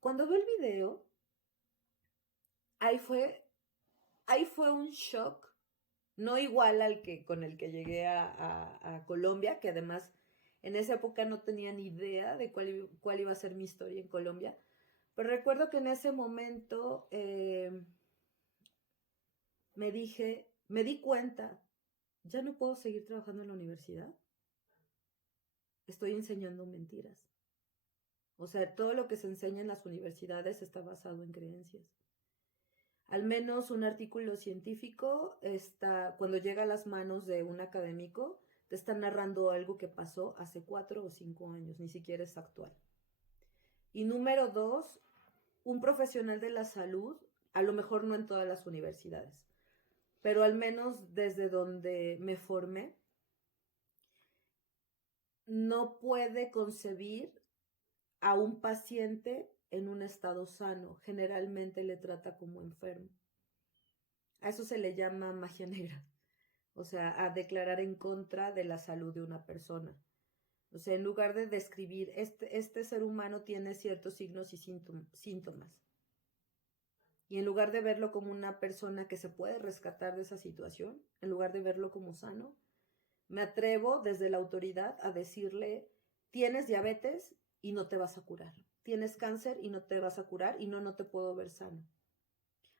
Cuando veo el video, ahí fue un shock, no igual al que con el que llegué a Colombia, que además en esa época no tenía ni idea de cuál iba a ser mi historia en Colombia, pero recuerdo que en ese momento me dije, me di cuenta, ya no puedo seguir trabajando en la universidad. Estoy enseñando mentiras. O sea, todo lo que se enseña en las universidades está basado en creencias. Al menos un artículo científico cuando llega a las manos de un académico, te está narrando algo que pasó hace 4 o 5 años, ni siquiera es actual. Y número 2, un profesional de la salud, a lo mejor no en todas las universidades, pero al menos desde donde me formé, no puede concebir a un paciente en un estado sano. Generalmente le trata como enfermo. A eso se le llama magia negra. O sea, a declarar en contra de la salud de una persona. O sea, en lugar de describir, este ser humano tiene ciertos signos y síntomas. Y en lugar de verlo como una persona que se puede rescatar de esa situación, en lugar de verlo como sano, me atrevo desde la autoridad a decirle, tienes diabetes y no te vas a curar. Tienes cáncer y no te vas a curar y no te puedo ver sano.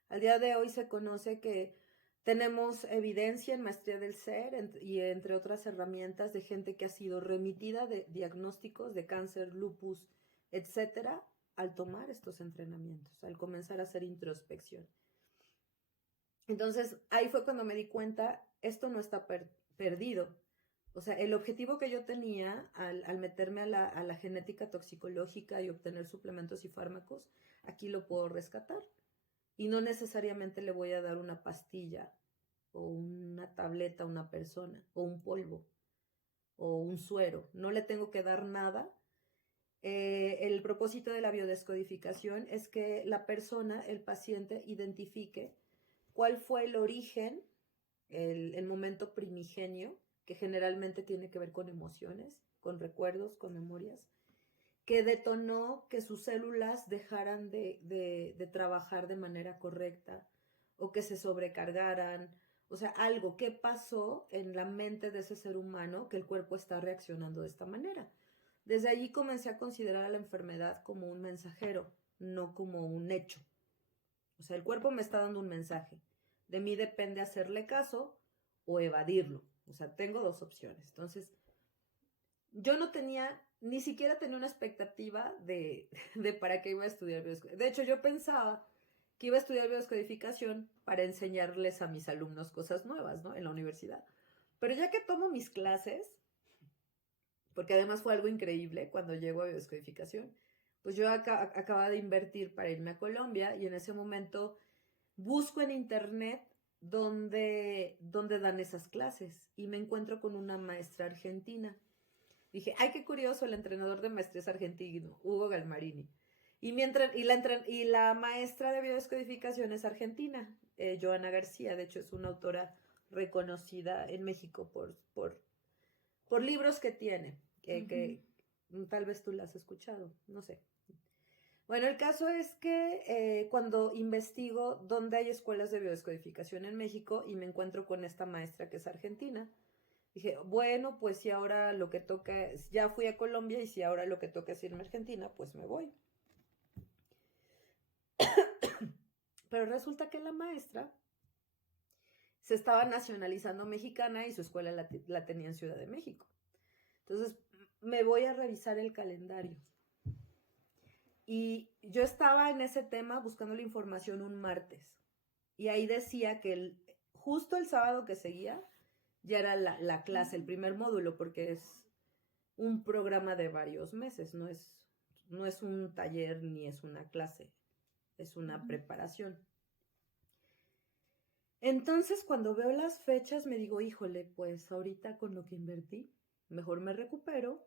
Al día de hoy se conoce que tenemos evidencia en maestría del ser y entre otras herramientas de gente que ha sido remitida de diagnósticos de cáncer, lupus, etcétera, al tomar estos entrenamientos, al comenzar a hacer introspección. Entonces, ahí fue cuando me di cuenta, esto no está perdido. O sea, el objetivo que yo tenía al meterme a la genética toxicológica y obtener suplementos y fármacos, aquí lo puedo rescatar. Y no necesariamente le voy a dar una pastilla o una tableta a una persona, o un polvo, o un suero. No le tengo que dar nada. El propósito de la biodescodificación es que la persona, el paciente, identifique cuál fue el origen, el momento primigenio, que generalmente tiene que ver con emociones, con recuerdos, con memorias, que detonó que sus células dejaran de trabajar de manera correcta o que se sobrecargaran. O sea, algo que pasó en la mente de ese ser humano que el cuerpo está reaccionando de esta manera. Desde allí comencé a considerar a la enfermedad como un mensajero, no como un hecho. O sea, el cuerpo me está dando un mensaje. De mí depende hacerle caso o evadirlo. O sea, tengo 2 opciones. Entonces, yo no tenía, ni siquiera tenía una expectativa de para qué iba a estudiar biodescodificación. De hecho, yo pensaba que iba a estudiar biodescodificación para enseñarles a mis alumnos cosas nuevas, ¿no? En la universidad. Pero ya que tomo mis clases, porque además fue algo increíble cuando llego a biodescodificación, pues yo acababa de invertir para irme a Colombia y en ese momento busco en internet dónde dan esas clases y me encuentro con una maestra argentina. Dije, ay, qué curioso, el entrenador de maestría argentino, Hugo Galmarini. Y la maestra de biodescodificación es argentina, Joana García. De hecho, es una autora reconocida en México por libros que tiene, que tal vez tú la has escuchado, no sé. Bueno, el caso es que cuando investigo dónde hay escuelas de biodescodificación en México y me encuentro con esta maestra que es argentina, dije, bueno, pues si ahora lo que toca es, ya fui a Colombia y si ahora lo que toca es irme a Argentina, pues me voy. Pero resulta que la maestra se estaba nacionalizando mexicana y su escuela la tenía en Ciudad de México. Entonces me voy a revisar el calendario. Y yo estaba en ese tema buscando la información un martes. Y ahí decía que justo el sábado que seguía ya era la clase, el primer módulo, porque es un programa de varios meses, no es un taller ni es una clase, es una preparación. Entonces, cuando veo las fechas, me digo, híjole, pues ahorita con lo que invertí, mejor me recupero,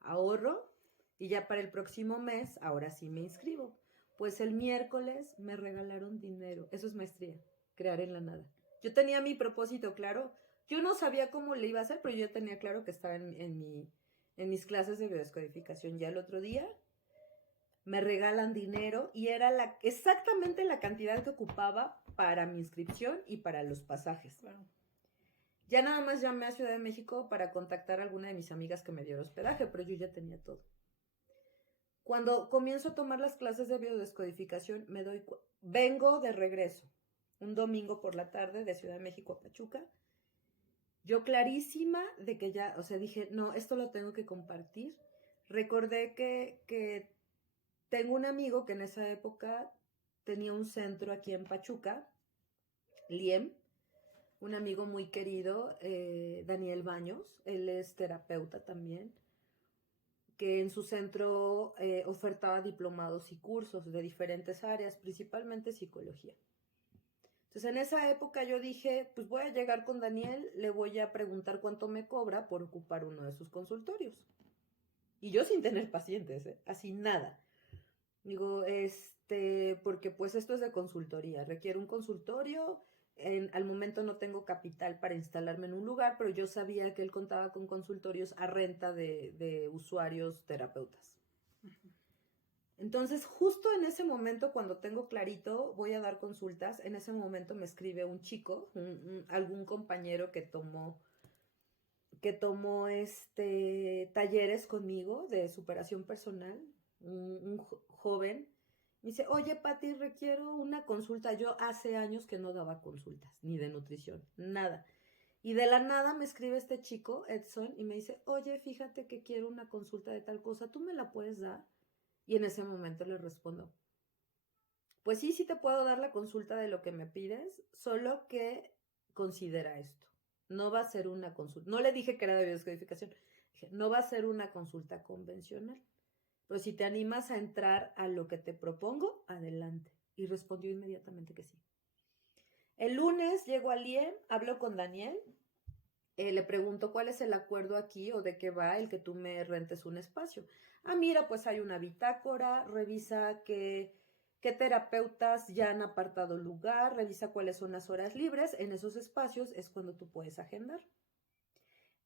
ahorro y ya para el próximo mes, ahora sí me inscribo. Pues el miércoles me regalaron dinero. Eso es maestría, crear en la nada. Yo tenía mi propósito claro. Yo no sabía cómo le iba a hacer, pero yo tenía claro que estaba en mis clases de biodescodificación. Ya el otro día me regalan dinero y era exactamente la cantidad que ocupaba para mi inscripción y para los pasajes. Claro. Ya nada más llamé a Ciudad de México para contactar a alguna de mis amigas que me dio hospedaje, pero yo ya tenía todo. Cuando comienzo a tomar las clases de biodescodificación, vengo de regreso, un domingo por la tarde de Ciudad de México a Pachuca. Yo clarísima de que ya, o sea, dije, no, esto lo tengo que compartir. Recordé que tengo un amigo que en esa época tenía un centro aquí en Pachuca, Liem, un amigo muy querido, Daniel Baños, él es terapeuta también, que en su centro ofertaba diplomados y cursos de diferentes áreas, principalmente psicología. Entonces, en esa época yo dije, pues voy a llegar con Daniel, le voy a preguntar cuánto me cobra por ocupar uno de sus consultorios. Y yo sin tener pacientes, así nada. Digo, porque pues esto es de consultoría, requiere un consultorio, al momento no tengo capital para instalarme en un lugar, pero yo sabía que él contaba con consultorios a renta de usuarios terapeutas. Uh-huh. Entonces, justo en ese momento, cuando tengo clarito, voy a dar consultas, en ese momento me escribe un chico, algún compañero que tomó talleres conmigo de superación personal, un joven, me dice, oye, Pati, requiero una consulta. Yo hace años que no daba consultas, ni de nutrición, nada. Y de la nada me escribe este chico, Edson, y me dice, oye, fíjate que quiero una consulta de tal cosa, ¿tú me la puedes dar? Y en ese momento le respondo, pues sí te puedo dar la consulta de lo que me pides, solo que considera esto. No va a ser una consulta. No le dije que era de biodescodificación. Dije, no va a ser una consulta convencional. Pero si te animas a entrar a lo que te propongo, adelante. Y respondió inmediatamente que sí. El lunes llego al IEM, hablo con Daniel, le pregunto cuál es el acuerdo aquí o de qué va el que tú me rentes un espacio. Ah, mira, pues hay una bitácora, revisa qué terapeutas ya han apartado lugar, revisa cuáles son las horas libres. En esos espacios es cuando tú puedes agendar.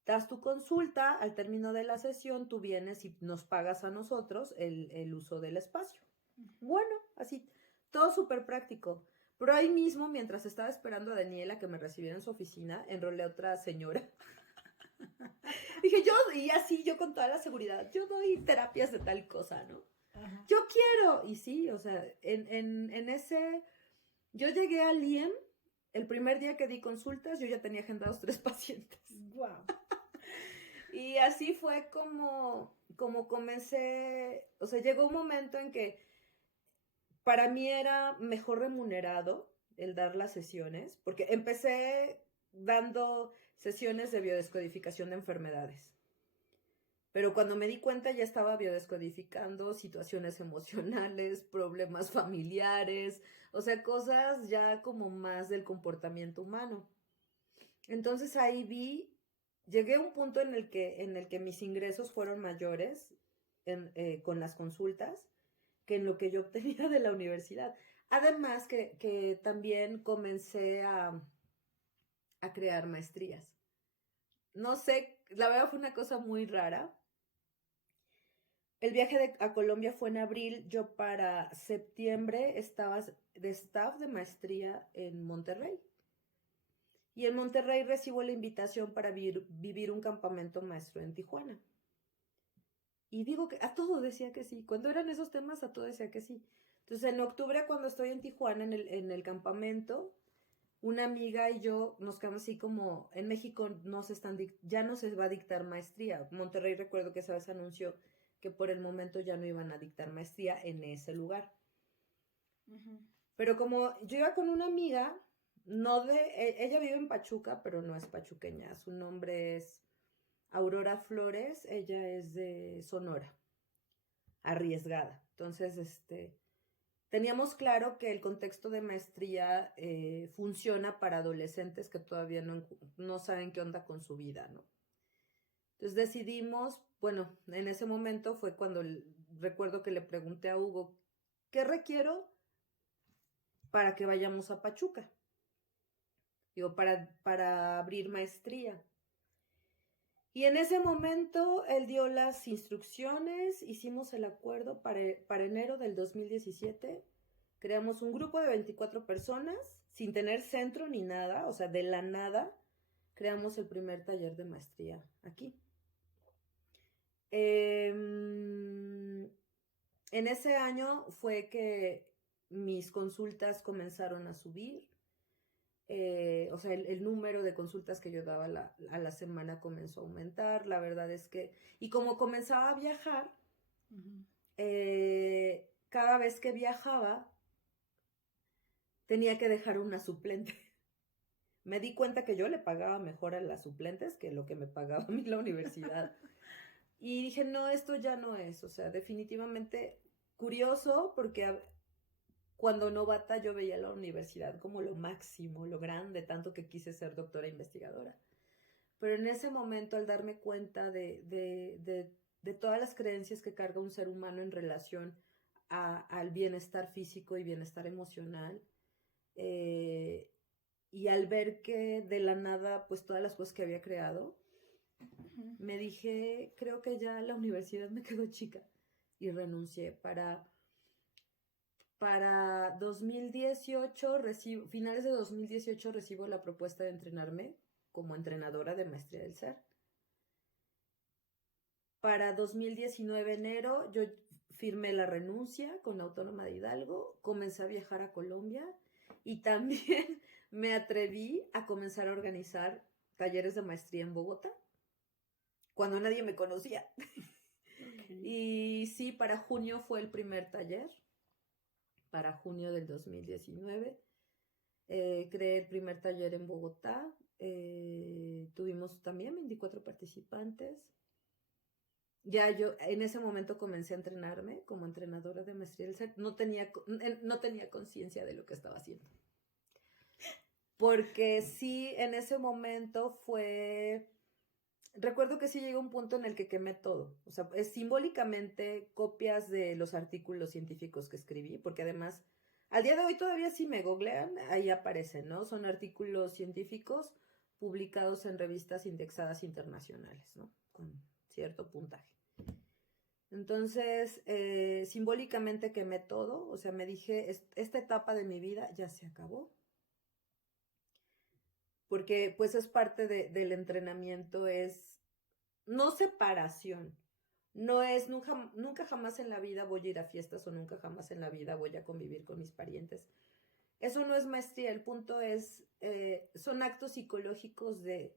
Das tu consulta, al término de la sesión tú vienes y nos pagas a nosotros el uso del espacio. Bueno, así, todo súper práctico. Pero ahí mismo, mientras estaba esperando a Daniela que me recibiera en su oficina, enrolé a otra señora. Dije, y así yo con toda la seguridad, yo doy terapias de tal cosa, ¿no? Ajá. Yo quiero. Y sí, o sea, yo llegué al IEM, el primer día que di consultas, yo ya tenía agendados 3 pacientes. Wow. Y así fue como comencé, o sea, llegó un momento en que para mí era mejor remunerado el dar las sesiones, porque empecé dando sesiones de biodescodificación de enfermedades. Pero cuando me di cuenta ya estaba biodescodificando situaciones emocionales, problemas familiares, o sea, cosas ya como más del comportamiento humano. Entonces ahí llegué a un punto en el que mis ingresos fueron mayores con las consultas que en lo que yo obtenía de la universidad. Además que también comencé a crear maestrías. No sé, la verdad fue una cosa muy rara. El viaje a Colombia fue en abril. Yo para septiembre estaba de staff de maestría en Monterrey. Y en Monterrey recibo la invitación para vivir un campamento maestro en Tijuana. Y digo que a todo decía que sí. Cuando eran esos temas, a todo decía que sí. Entonces, en octubre, cuando estoy en Tijuana, en el campamento, una amiga y yo nos quedamos así como, en México ya no se va a dictar maestría. Monterrey, recuerdo que esa vez anunció que por el momento ya no iban a dictar maestría en ese lugar. Uh-huh. Pero como yo iba con una amiga, ella vive en Pachuca, pero no es pachuqueña. Su nombre es Aurora Flores, ella es de Sonora, arriesgada. Entonces, teníamos claro que el contexto de maestría funciona para adolescentes que todavía no saben qué onda con su vida, ¿no? Entonces decidimos, bueno, en ese momento fue cuando recuerdo que le pregunté a Hugo, ¿qué requiero para que vayamos a Pachuca? Digo, para abrir maestría. Y en ese momento él dio las instrucciones, hicimos el acuerdo para enero del 2017. Creamos un grupo de 24 personas, sin tener centro ni nada, o sea, de la nada, creamos el primer taller de maestría aquí. En ese año fue que mis consultas comenzaron a subir. O sea, el número de consultas que yo daba a la semana comenzó a aumentar. La verdad es que, y como comenzaba a viajar, cada vez que viajaba, tenía que dejar una suplente. Me di cuenta que yo le pagaba mejor a las suplentes que lo que me pagaba a mí la universidad. Y dije, no, esto ya no es. O sea, definitivamente curioso, porque cuando novata yo veía la universidad como lo máximo, lo grande, tanto que quise ser doctora investigadora. Pero en ese momento, al darme cuenta de todas las creencias que carga un ser humano en relación al bienestar físico y bienestar emocional, y al ver que de la nada, pues todas las cosas que había creado, me dije, creo que ya la universidad me quedó chica, y renuncié. Para 2018, finales de 2018 recibo la propuesta de entrenarme como entrenadora de maestría del ser. Para 2019 enero yo firmé la renuncia con la Autónoma de Hidalgo, comencé a viajar a Colombia y también me atreví a comenzar a organizar talleres de maestría en Bogotá, cuando nadie me conocía. Okay. Y sí, para junio fue el primer taller, para junio del 2019. Creé el primer taller en Bogotá. Tuvimos también 24 participantes. Ya yo en ese momento comencé a entrenarme como entrenadora de maestría del ser. No tenía conciencia de lo que estaba haciendo. Porque sí, en ese momento fue... Recuerdo que sí llegó un punto en el que quemé todo. O sea, simbólicamente copias de los artículos científicos que escribí, porque además, al día de hoy todavía sí me googlean, ahí aparecen, ¿no? Son artículos científicos publicados en revistas indexadas internacionales, ¿no? Con cierto puntaje. Entonces, simbólicamente quemé todo, o sea, me dije, esta etapa de mi vida ya se acabó. Porque pues es parte del entrenamiento, es no separación, no es nunca jamás en la vida voy a ir a fiestas o nunca jamás en la vida voy a convivir con mis parientes. Eso no es maestría, el punto es, son actos psicológicos de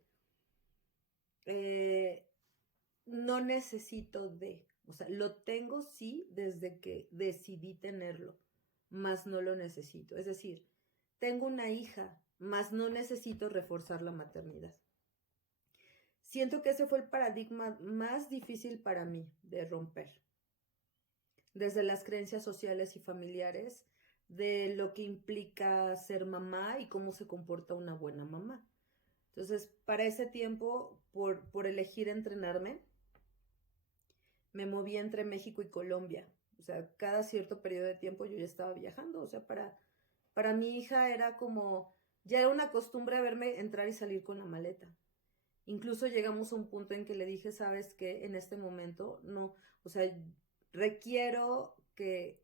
no necesito de, o sea, lo tengo sí desde que decidí tenerlo, mas no lo necesito. Es decir, tengo una hija, mas no necesito reforzar la maternidad. Siento que ese fue el paradigma más difícil para mí de romper. Desde las creencias sociales y familiares, de lo que implica ser mamá y cómo se comporta una buena mamá. Entonces, para ese tiempo, por elegir entrenarme, me moví entre México y Colombia. O sea, cada cierto periodo de tiempo yo ya estaba viajando. O sea, para mi hija era como, ya era una costumbre verme entrar y salir con la maleta. Incluso llegamos a un punto en que le dije, ¿sabes qué? En este momento no, o sea, requiero que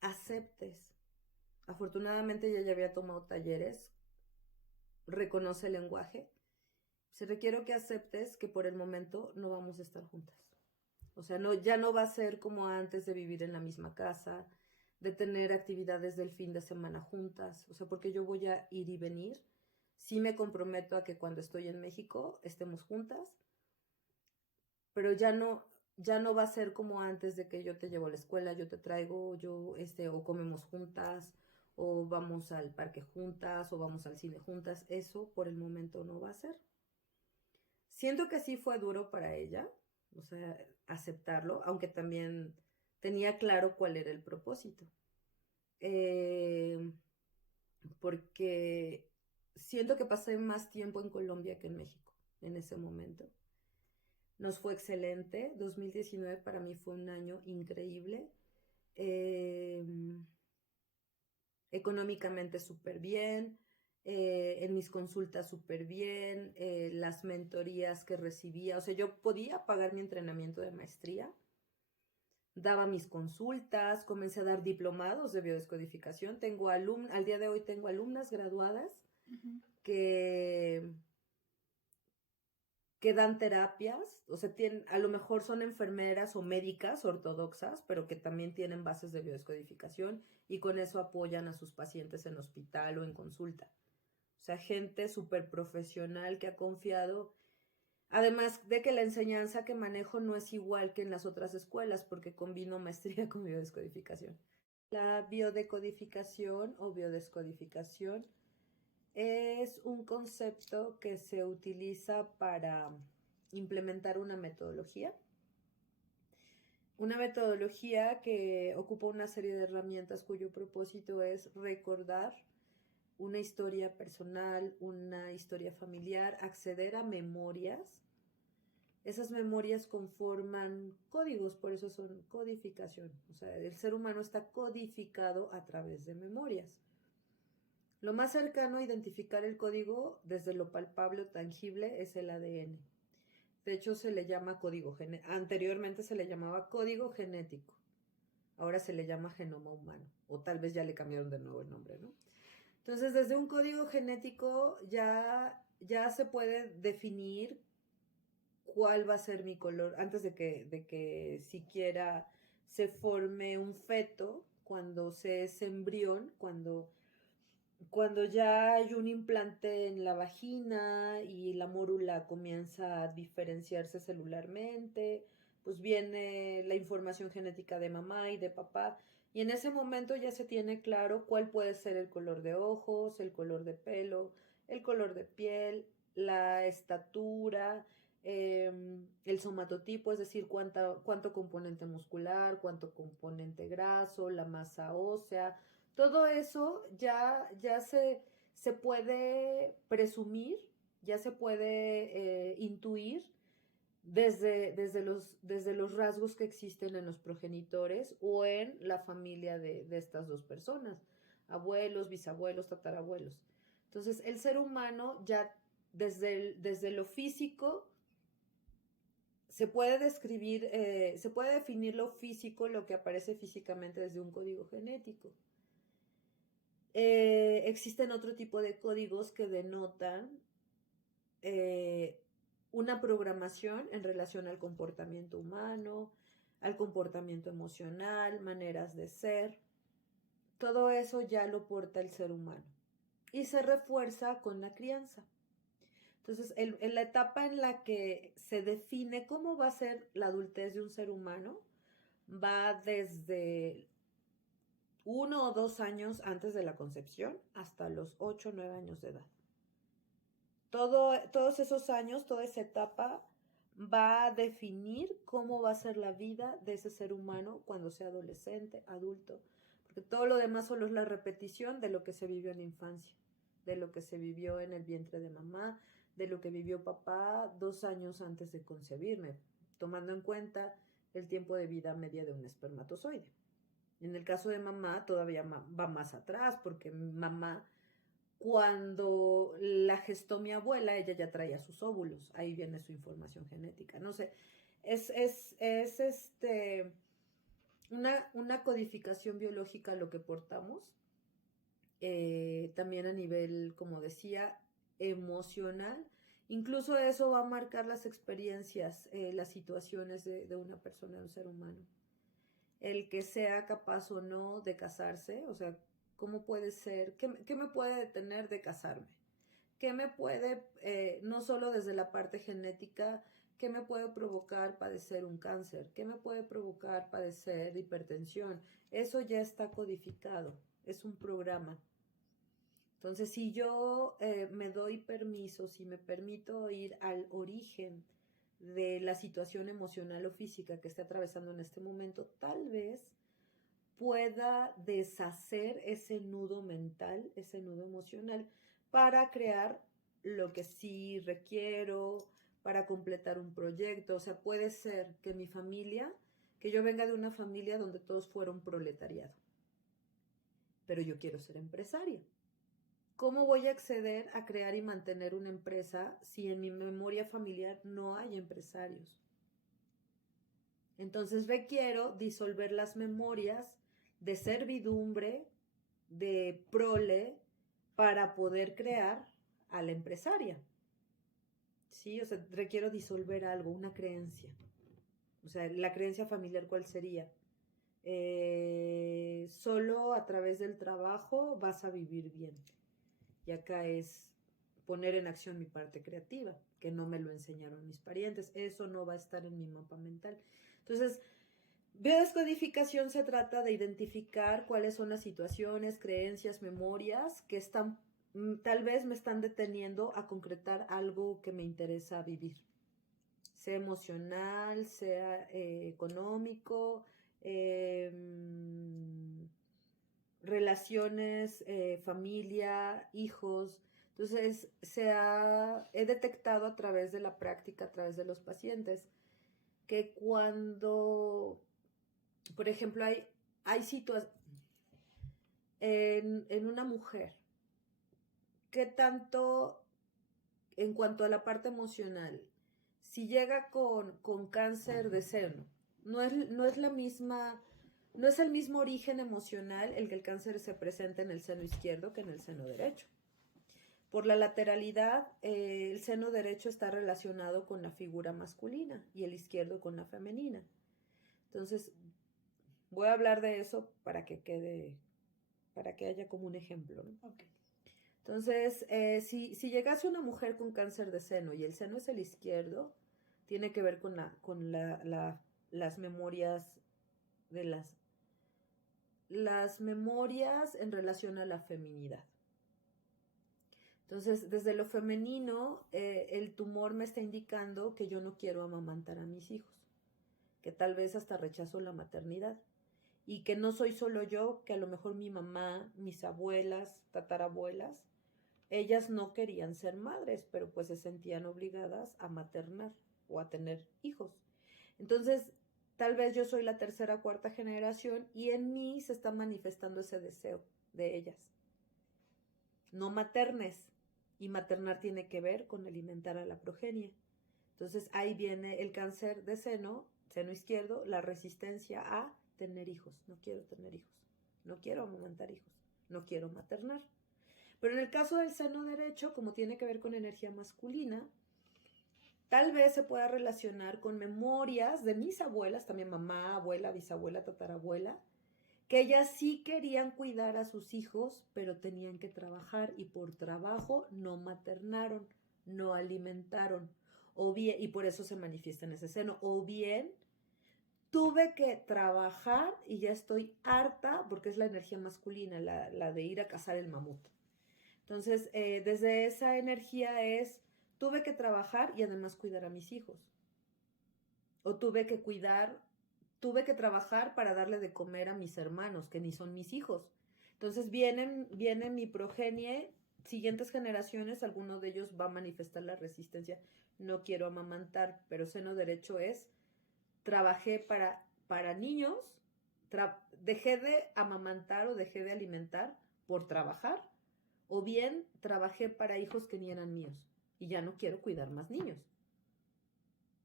aceptes. Afortunadamente ella ya había tomado talleres, reconoce el lenguaje. Requiero que aceptes que por el momento no vamos a estar juntas. O sea, ya no va a ser como antes de vivir en la misma casa, de tener actividades del fin de semana juntas. O sea, porque yo voy a ir y venir. Sí me comprometo a que cuando estoy en México estemos juntas, pero ya no va a ser como antes de que yo te llevo a la escuela, yo te traigo, o comemos juntas, o vamos al parque juntas, o vamos al cine juntas. Eso por el momento no va a ser. Siento que sí fue duro para ella, o sea, aceptarlo, aunque también tenía claro cuál era el propósito. Porque siento que pasé más tiempo en Colombia que en México en ese momento. Nos fue excelente. 2019 para mí fue un año increíble. Económicamente súper bien. En mis consultas súper bien. Las mentorías que recibía. O sea, yo podía pagar mi entrenamiento de maestría. Daba mis consultas, comencé a dar diplomados de biodescodificación. Al día de hoy tengo alumnas graduadas que que dan terapias, o sea, a lo mejor son enfermeras o médicas ortodoxas, pero que también tienen bases de biodescodificación y con eso apoyan a sus pacientes en hospital o en consulta. O sea, gente súper profesional que ha confiado, además de que la enseñanza que manejo no es igual que en las otras escuelas, porque combino maestría con biodescodificación. La biodecodificación o biodescodificación es un concepto que se utiliza para implementar una metodología que ocupa una serie de herramientas cuyo propósito es recordar una historia personal, una historia familiar, acceder a memorias. Esas memorias conforman códigos, por eso son codificación. O sea, el ser humano está codificado a través de memorias. Lo más cercano a identificar el código desde lo palpable o tangible es el ADN. De hecho, se le llama código genético. Anteriormente se le llamaba código genético. Ahora se le llama genoma humano. O tal vez ya le cambiaron de nuevo el nombre, ¿no? Entonces, desde un código genético ya se puede definir cuál va a ser mi color antes de que siquiera se forme un feto, cuando se es embrión, cuando ya hay un implante en la vagina y la mórula comienza a diferenciarse celularmente, pues viene la información genética de mamá y de papá, y en ese momento ya se tiene claro cuál puede ser el color de ojos, el color de pelo, el color de piel, la estatura, el somatotipo, es decir, cuánto componente muscular, cuánto componente graso, la masa ósea. Todo eso ya se puede presumir, ya se puede intuir desde los rasgos que existen en los progenitores o en la familia de estas dos personas, abuelos, bisabuelos, tatarabuelos. Entonces, el ser humano ya desde lo físico se puede describir, se puede definir lo físico, lo que aparece físicamente desde un código genético. Existen otro tipo de códigos que denotan una programación en relación al comportamiento humano, al comportamiento emocional, maneras de ser. Todo eso ya lo porta el ser humano y se refuerza con la crianza. Entonces, en la etapa en la que se define cómo va a ser la adultez de un ser humano, va desde 1 o 2 años antes de la concepción hasta los 8 o 9 años de edad. Todos esos años, toda esa etapa va a definir cómo va a ser la vida de ese ser humano cuando sea adolescente, adulto, porque todo lo demás solo es la repetición de lo que se vivió en la infancia, de lo que se vivió en el vientre de mamá, de lo que vivió papá 2 años antes de concebirme, tomando en cuenta el tiempo de vida media de un espermatozoide. En el caso de mamá todavía va más atrás, porque mamá, cuando la gestó mi abuela, ella ya traía sus óvulos, ahí viene su información genética. No sé, es una codificación biológica lo que portamos, también a nivel, como decía, emocional. Incluso eso va a marcar las experiencias, las situaciones de una persona, de un ser humano. El que sea capaz o no de casarse, o sea, ¿cómo puede ser? ¿Qué me puede detener de casarme? ¿Qué me puede, no solo desde la parte genética, qué me puede provocar padecer un cáncer? ¿Qué me puede provocar padecer hipertensión? Eso ya está codificado, es un programa. Entonces, si yo me doy permiso, si me permito ir al origen de la situación emocional o física que esté atravesando en este momento, tal vez pueda deshacer ese nudo mental, ese nudo emocional, para crear lo que sí requiero, para completar un proyecto. O sea, puede ser que mi familia, que yo venga de una familia donde todos fueron proletariado, pero yo quiero ser empresaria. ¿Cómo voy a acceder a crear y mantener una empresa si en mi memoria familiar no hay empresarios? Entonces requiero disolver las memorias de servidumbre, de prole, para poder crear a la empresaria. ¿sí? O sea, requiero disolver algo, una creencia. O sea, la creencia familiar, ¿cuál sería? Solo a través del trabajo vas a vivir bien. Y acá es poner en acción mi parte creativa, que no me lo enseñaron mis parientes. Eso no va a estar en mi mapa mental. Entonces, biodescodificación se trata de identificar cuáles son las situaciones, creencias, memorias que están, tal vez me están deteniendo a concretar algo que me interesa vivir. Sea emocional, sea económico, relaciones, familia, hijos. Entonces, he detectado a través de la práctica, a través de los pacientes, que cuando, por ejemplo, hay situaciones en una mujer, ¿qué tanto en cuanto a la parte emocional? Si llega con cáncer de seno, no es la misma, no es el mismo origen emocional el que el cáncer se presenta en el seno izquierdo que en el seno derecho. Por la lateralidad, el seno derecho está relacionado con la figura masculina y el izquierdo con la femenina. Entonces, voy a hablar de eso para que haya como un ejemplo, ¿no? Okay. Entonces, si llegase una mujer con cáncer de seno y el seno es el izquierdo, tiene que ver con las memorias de las memorias en relación a la feminidad. Entonces, desde lo femenino, el tumor me está indicando que yo no quiero amamantar a mis hijos, que tal vez hasta rechazo la maternidad y que no soy solo yo, que a lo mejor mi mamá, mis abuelas, tatarabuelas, ellas no querían ser madres, pero pues se sentían obligadas a maternar o a tener hijos. Entonces, tal vez yo soy la tercera o cuarta generación y en mí se está manifestando ese deseo de ellas. No maternes. Y maternar tiene que ver con alimentar a la progenie. Entonces, ahí viene el cáncer de seno izquierdo, la resistencia a tener hijos. No quiero tener hijos. No quiero amamantar hijos. No quiero maternar. Pero en el caso del seno derecho, como tiene que ver con energía masculina, tal vez se pueda relacionar con memorias de mis abuelas, también mamá, abuela, bisabuela, tatarabuela, que ellas sí querían cuidar a sus hijos, pero tenían que trabajar y por trabajo no maternaron, no alimentaron, o bien, y por eso se manifiesta en ese seno, o bien tuve que trabajar y ya estoy harta, porque es la energía masculina, la de ir a cazar el mamut. Entonces, desde esa energía tuve que trabajar y además cuidar a mis hijos. O tuve que trabajar para darle de comer a mis hermanos, que ni son mis hijos. Entonces, viene mi progenie, siguientes generaciones, alguno de ellos va a manifestar la resistencia. No quiero amamantar, pero seno derecho trabajé para niños, dejé de amamantar o dejé de alimentar por trabajar. O bien trabajé para hijos que ni eran míos y ya no quiero cuidar más niños.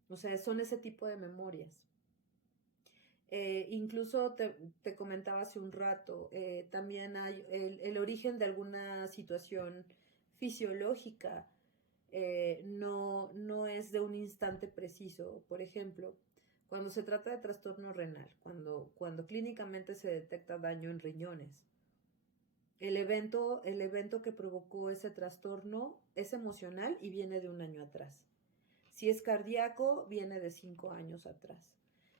O sea, son ese tipo de memorias. Incluso te comentaba hace un rato, también hay el origen de alguna situación fisiológica. No es de un instante preciso. Por ejemplo, cuando se trata de trastorno renal, cuando clínicamente se detecta daño en riñones, el evento que provocó ese trastorno es emocional y viene de un año atrás. Si es cardíaco, viene de 5 años atrás.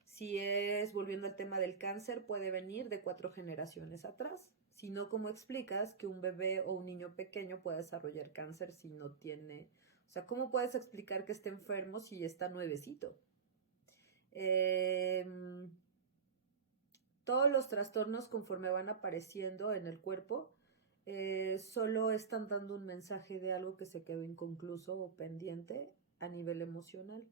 Si es, volviendo al tema del cáncer, puede venir de 4 generaciones atrás. Si no, ¿cómo explicas que un bebé o un niño pequeño pueda desarrollar cáncer si no tiene... O sea, ¿cómo puedes explicar que esté enfermo si está nuevecito? Todos los trastornos conforme van apareciendo en el cuerpo solo están dando un mensaje de algo que se quedó inconcluso o pendiente a nivel emocional.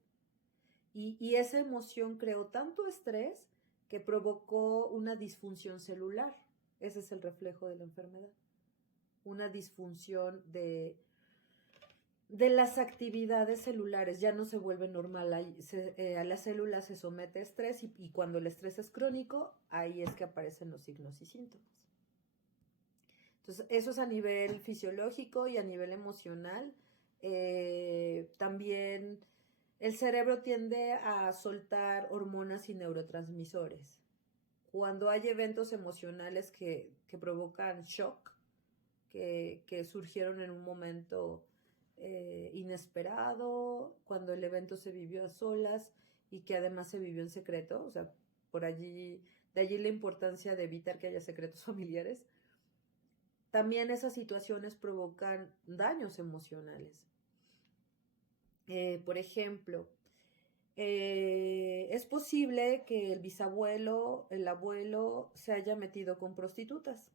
Y esa emoción creó tanto estrés que provocó una disfunción celular. Ese es el reflejo de la enfermedad. Una disfunción de las actividades celulares, ya no se vuelve normal, a la célula se somete a estrés y cuando el estrés es crónico, ahí es que aparecen los signos y síntomas. Entonces, eso es a nivel fisiológico y a nivel emocional. También el cerebro tiende a soltar hormonas y neurotransmisores. Cuando hay eventos emocionales que provocan shock, que surgieron en un momento inesperado, cuando el evento se vivió a solas y que además se vivió en secreto, o sea, de allí la importancia de evitar que haya secretos familiares. También esas situaciones provocan daños emocionales. Por ejemplo, es posible que el bisabuelo, el abuelo, se haya metido con prostitutas.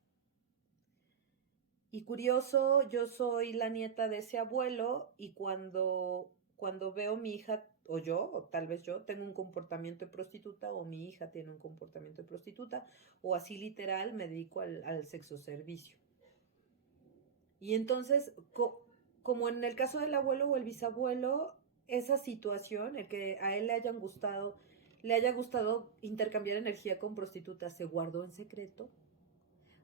Y curioso, yo soy la nieta de ese abuelo y cuando veo mi hija, o tal vez yo, tengo un comportamiento de prostituta, o mi hija tiene un comportamiento de prostituta, o así literal me dedico al sexo servicio. Y entonces, como en el caso del abuelo o el bisabuelo, esa situación, el que a él le haya gustado intercambiar energía con prostitutas, se guardó en secreto.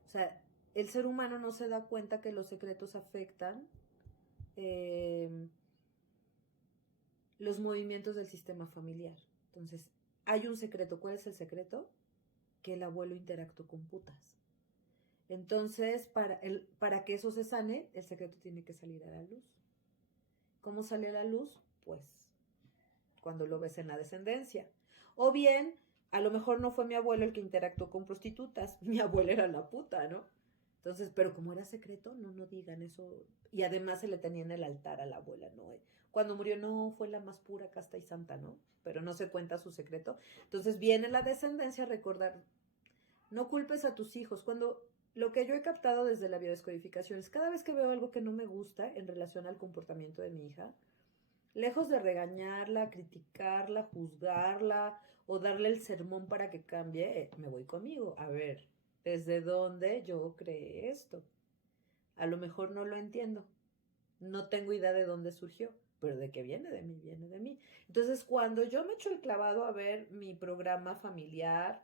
O sea, el ser humano no se da cuenta que los secretos afectan los movimientos del sistema familiar. Entonces, hay un secreto. ¿Cuál es el secreto? Que el abuelo interactuó con putas. Entonces, para que eso se sane, el secreto tiene que salir a la luz. ¿Cómo sale a la luz? Pues cuando lo ves en la descendencia. O bien, a lo mejor no fue mi abuelo el que interactuó con prostitutas, mi abuela era la puta, ¿no? Entonces, pero como era secreto, no digan eso. Y además se le tenía en el altar a la abuela, ¿no? Cuando murió no fue la más pura, casta y santa, ¿no? Pero no se cuenta su secreto. Entonces viene la descendencia a recordar, no culpes a tus hijos. Lo que yo he captado desde la biodescodificación es cada vez que veo algo que no me gusta en relación al comportamiento de mi hija, lejos de regañarla, criticarla, juzgarla o darle el sermón para que cambie, me voy conmigo. A ver, ¿desde dónde yo creé esto? A lo mejor no lo entiendo. No tengo idea de dónde surgió, pero de qué viene de mí, viene de mí. Entonces, cuando yo me echo el clavado a ver mi programa familiar,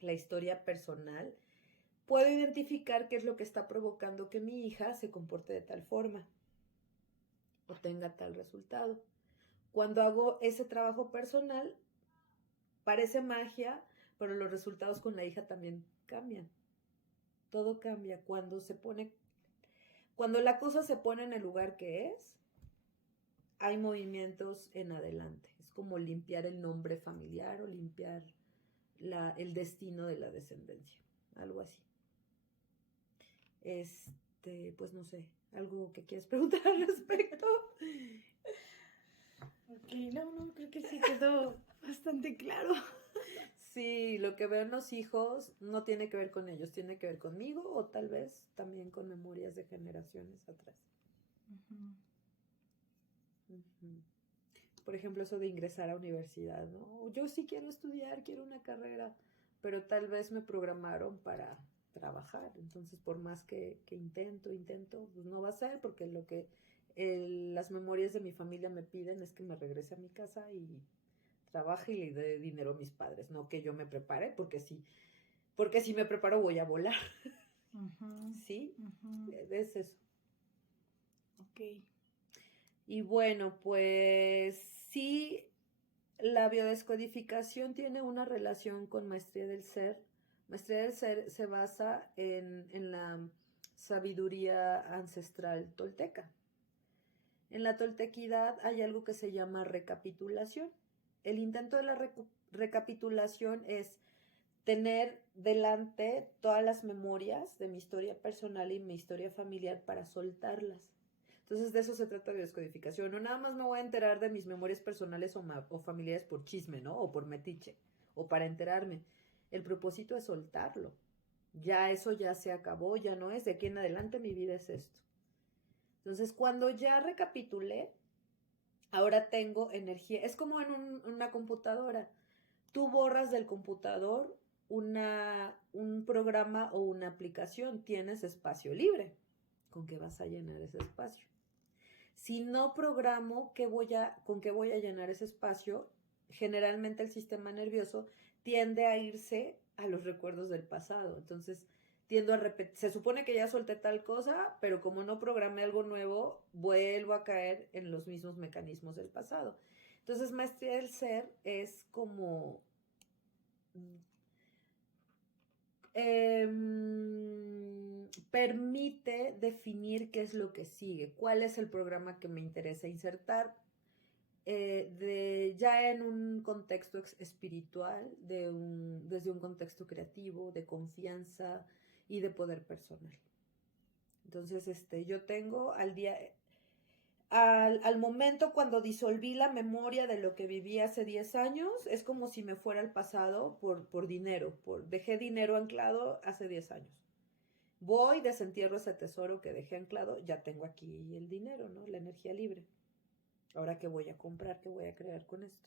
la historia personal, puedo identificar qué es lo que está provocando que mi hija se comporte de tal forma o tenga tal resultado. Cuando hago ese trabajo personal, parece magia, pero los resultados con la hija también cambian. Todo cambia cuando la cosa se pone en el lugar que es, hay movimientos en adelante. Es como limpiar el nombre familiar o limpiar el destino de la descendencia, algo así. Pues no sé, algo que quieres preguntar al respecto. Ok, no, creo que sí quedó bastante claro. Sí, lo que veo en los hijos no tiene que ver con ellos, tiene que ver conmigo o tal vez también con memorias de generaciones atrás. Por ejemplo, eso de ingresar a universidad, ¿no? Yo sí quiero estudiar, quiero una carrera, pero tal vez me programaron para trabajar. Entonces, por más que intento, pues no va a ser, porque las memorias de mi familia me piden es que me regrese a mi casa y trabaje y le dé dinero a mis padres, no que yo me prepare, porque si me preparo voy a volar. ¿Sí? Es eso. Ok. Y bueno, pues sí, la biodescodificación tiene una relación con maestría del ser. Maestría del ser se basa en la sabiduría ancestral tolteca. En la toltequidad hay algo que se llama recapitulación. El intento de la recapitulación es tener delante todas las memorias de mi historia personal y mi historia familiar para soltarlas. Entonces de eso se trata de descodificación. No nada más me voy a enterar de mis memorias personales o familiares por chisme, ¿no? O por metiche, o para enterarme. El propósito es soltarlo. Ya eso ya se acabó, ya no es. De aquí en adelante mi vida es esto. Entonces cuando ya recapitulé, ahora tengo energía. Es como en una computadora. Tú borras del computador un programa o una aplicación. Tienes espacio libre. ¿Con qué vas a llenar ese espacio? Si no programo con qué voy a llenar ese espacio, generalmente el sistema nervioso tiende a irse a los recuerdos del pasado. Entonces, tiendo a repetir, se supone que ya solté tal cosa, pero como no programé algo nuevo, vuelvo a caer en los mismos mecanismos del pasado. Entonces, maestría del ser es como permite definir qué es lo que sigue, cuál es el programa que me interesa insertar, ya en un contexto espiritual, desde un contexto creativo, de confianza y de poder personal. Entonces, yo tengo al momento cuando disolví la memoria de lo que viví hace 10 años, es como si me fuera al pasado por dinero, dejé dinero anclado hace 10 años. Voy, desentierro ese tesoro que dejé anclado, ya tengo aquí el dinero, ¿no? La energía libre. Ahora, ¿qué voy a comprar? ¿Qué voy a crear con esto?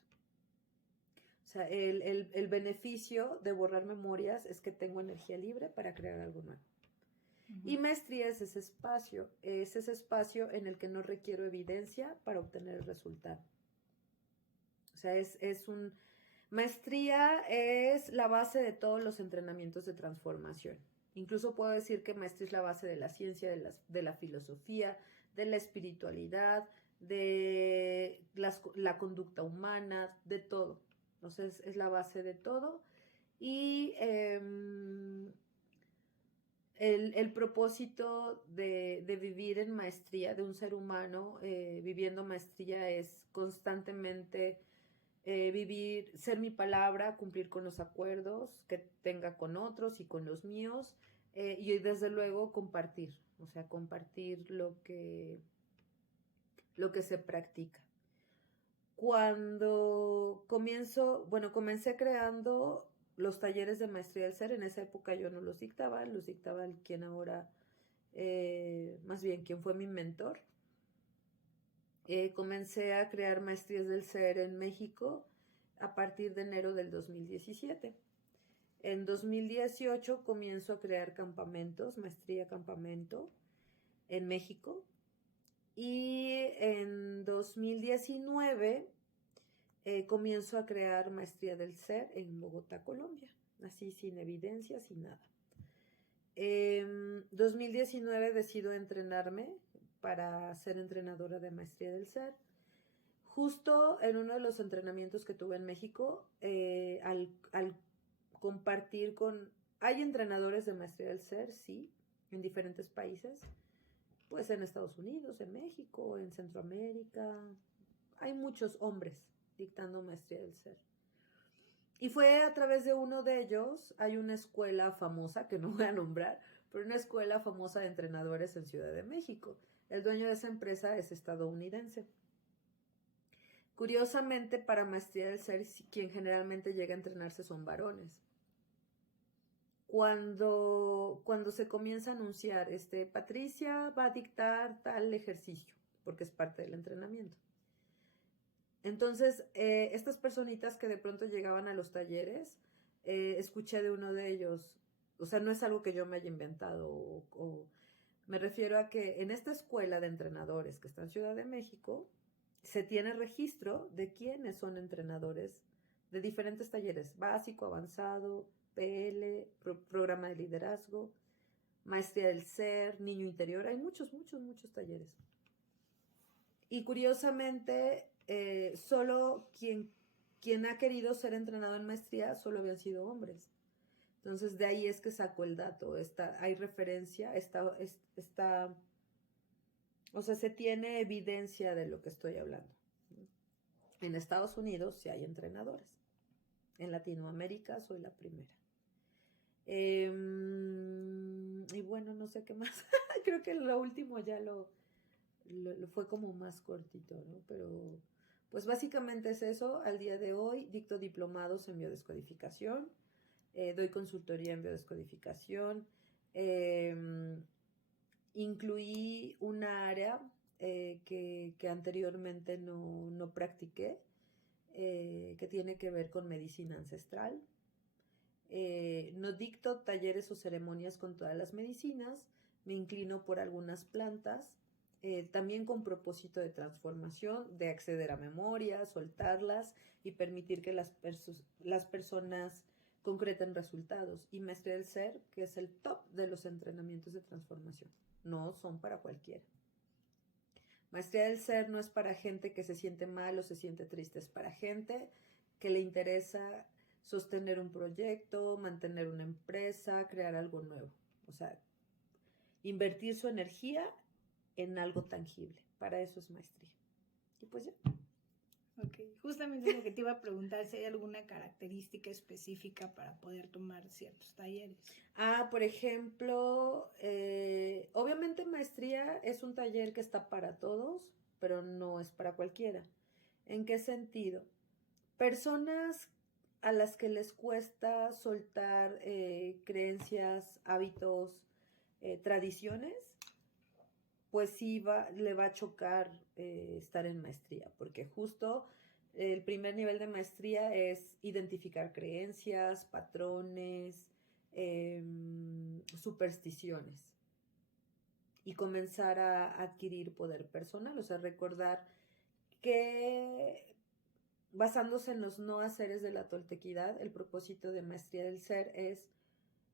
O sea, el beneficio de borrar memorias es que tengo energía libre para crear algo nuevo. Y maestría es ese espacio en el que no requiero evidencia para obtener el resultado. O sea, maestría es la base de todos los entrenamientos de transformación. Incluso puedo decir que maestría es la base de la ciencia, de la filosofía, de la espiritualidad, de la conducta humana, de todo. Entonces, es la base de todo. Y el propósito de vivir en maestría, de un ser humano viviendo maestría, es constantemente vivir, ser mi palabra, cumplir con los acuerdos que tenga con otros y con los míos, y desde luego compartir, o sea, compartir lo que se practica. Cuando comencé creando los talleres de maestría del ser. En esa época yo no los dictaba quien ahora, más bien quien fue mi mentor. Comencé a crear maestrías del ser en México a partir de enero del 2017. En 2018 comienzo a crear campamentos, maestría campamento en México. Y en 2019 comienzo a crear maestría del ser en Bogotá, Colombia, así sin evidencia, sin nada. En 2019 decido entrenarme para ser entrenadora de maestría del ser. Justo en uno de los entrenamientos que tuve en México, al compartir hay entrenadores de maestría del ser, sí, en diferentes países, pues en Estados Unidos, en México, en Centroamérica, hay muchos hombres dictando maestría del ser. Y fue a través de uno de ellos, hay una escuela famosa, que no voy a nombrar, pero una escuela famosa de entrenadores en Ciudad de México. El dueño de esa empresa es estadounidense. Curiosamente, para maestría del ser, quien generalmente llega a entrenarse son varones. Cuando se comienza a anunciar, Patricia va a dictar tal ejercicio, porque es parte del entrenamiento. Entonces, estas personitas que de pronto llegaban a los talleres, escuché de uno de ellos, o sea, no es algo que yo me haya inventado, o me refiero a que en esta escuela de entrenadores que está en Ciudad de México, se tiene registro de quiénes son entrenadores de diferentes talleres, básico, avanzado, PL, programa de liderazgo, maestría del ser, niño interior, hay muchos talleres. Y curiosamente, solo quien ha querido ser entrenado en maestría solo habían sido hombres. Entonces, de ahí es que saco el dato. Hay referencia, o sea, se tiene evidencia de lo que estoy hablando. En Estados Unidos sí hay entrenadores. En Latinoamérica soy la primera. Y bueno, no sé qué más. Creo que lo último ya lo fue como más cortito, ¿no? Pero pues básicamente es eso. Al día de hoy dicto diplomados en biodescodificación, doy consultoría en biodescodificación, incluí una área que anteriormente no practiqué, que tiene que ver con medicina ancestral. No dicto talleres o ceremonias con todas las medicinas, me inclino por algunas plantas, también con propósito de transformación, de acceder a memorias, soltarlas y permitir que las personas concreten resultados. Y maestría del ser, que es el top de los entrenamientos de transformación. No son para cualquiera. Maestría del ser no es para gente que se siente mal o se siente triste, es para gente que le interesa sostener un proyecto, mantener una empresa, crear algo nuevo. O sea, invertir su energía en algo tangible. Para eso es maestría. Y pues ya. Ok, justamente lo que te iba a preguntar, si hay alguna característica específica para poder tomar ciertos talleres. Por ejemplo, obviamente maestría es un taller que está para todos, pero no es para cualquiera. ¿En qué sentido? Personas a las que les cuesta soltar creencias, hábitos, tradiciones, pues sí le va a chocar estar en maestría, porque justo el primer nivel de maestría es identificar creencias, patrones, supersticiones y comenzar a adquirir poder personal, o sea, recordar que basándose en los no haceres de la toltequidad, el propósito de maestría del ser es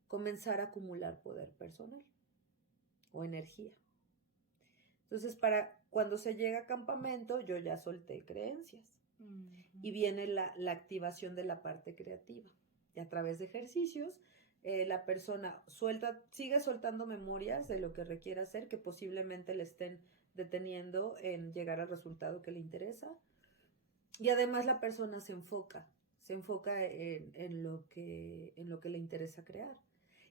comenzar a acumular poder personal o energía. Entonces, para cuando se llega a campamento, yo ya solté creencias. Y viene la activación de la parte creativa. Y a través de ejercicios, la persona sigue soltando memorias de lo que requiere hacer, que posiblemente le estén deteniendo en llegar al resultado que le interesa. Y además la persona se enfoca en lo que le interesa crear.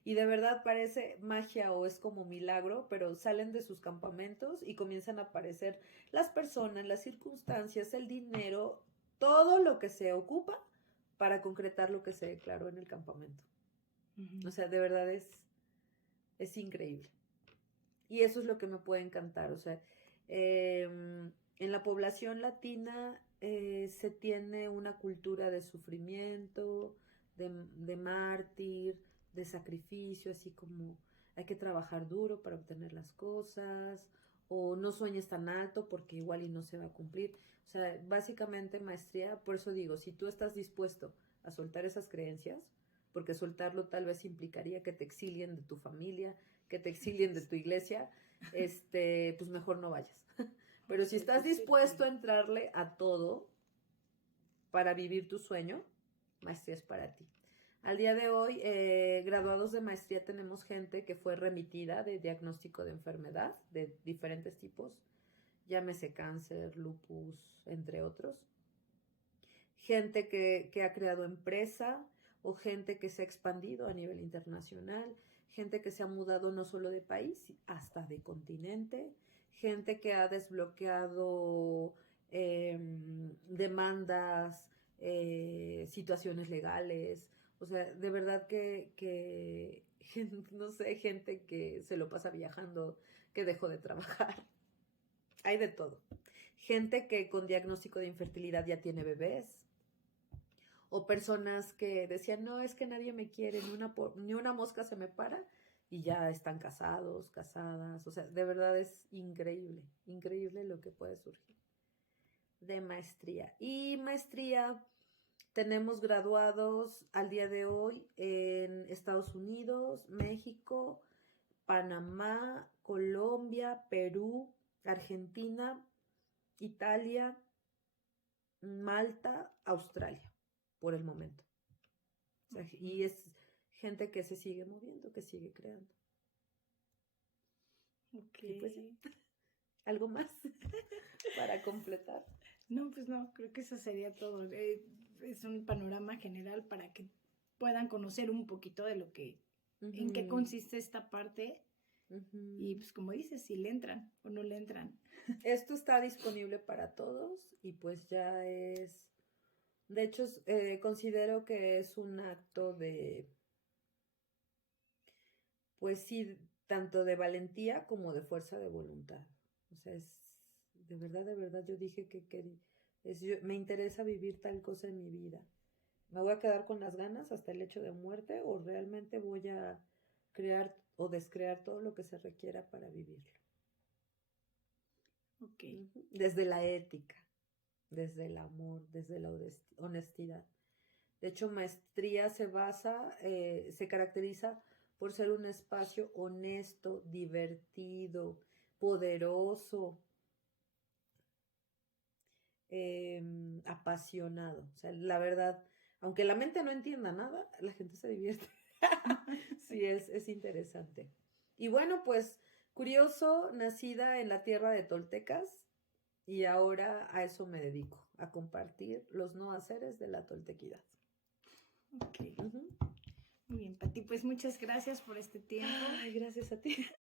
Y de verdad parece magia o es como milagro, pero salen de sus campamentos y comienzan a aparecer las personas, las circunstancias, el dinero, todo lo que se ocupa para concretar lo que se declaró en el campamento. O sea, de verdad es increíble. Y eso es lo que me puede encantar. O sea, en la población latina se tiene una cultura de sufrimiento, de mártir, de sacrificio, así como hay que trabajar duro para obtener las cosas, o no sueñes tan alto porque igual y no se va a cumplir. O sea, básicamente maestría, por eso digo, si tú estás dispuesto a soltar esas creencias, porque soltarlo tal vez implicaría que te exilien de tu familia, que te exilien de tu iglesia, pues mejor no vayas. Pero si estás dispuesto a entrarle a todo para vivir tu sueño, maestría es para ti. Al día de hoy, graduados de maestría tenemos gente que fue remitida de diagnóstico de enfermedad de diferentes tipos, llámese cáncer, lupus, entre otros. Gente que ha creado empresa o gente que se ha expandido a nivel internacional, gente que se ha mudado no solo de país, hasta de continente, gente que ha desbloqueado demandas, situaciones legales. O sea, de verdad que no sé, gente que se lo pasa viajando, que dejó de trabajar. Hay de todo. Gente que con diagnóstico de infertilidad ya tiene bebés. O personas que decían, no, es que nadie me quiere, ni una mosca se me para, y ya están casados, casadas. O sea, de verdad es increíble, increíble lo que puede surgir de maestría. Y maestría tenemos graduados al día de hoy en Estados Unidos, México, Panamá, Colombia, Perú, Argentina, Italia, Malta, Australia, por el momento. O sea, y es gente que se sigue moviendo, que sigue creando. Ok. Y pues, ¿algo más para completar? No, pues no, creo que eso sería todo. Es un panorama general para que puedan conocer un poquito de lo que, en qué consiste esta parte. Y pues como dices, si le entran o no le entran. Esto está disponible para todos y pues ya es, de hecho considero que es un acto de, pues sí, tanto de valentía como de fuerza de voluntad. O sea, es de verdad, yo dije me interesa vivir tal cosa en mi vida. ¿Me voy a quedar con las ganas hasta el hecho de muerte o realmente voy a crear o descrear todo lo que se requiera para vivirlo? Ok. Desde la ética, desde el amor, desde la honestidad. De hecho, Maestría se caracteriza por ser un espacio honesto, divertido, poderoso, apasionado. O sea, la verdad, aunque la mente no entienda nada, la gente se divierte. Sí, es interesante. Y bueno, pues curioso, nacida en la tierra de toltecas y ahora a eso me dedico, a compartir los no haceres de la toltequidad. Ok. Muy bien, Pati, pues muchas gracias por este tiempo. Ay, gracias a ti.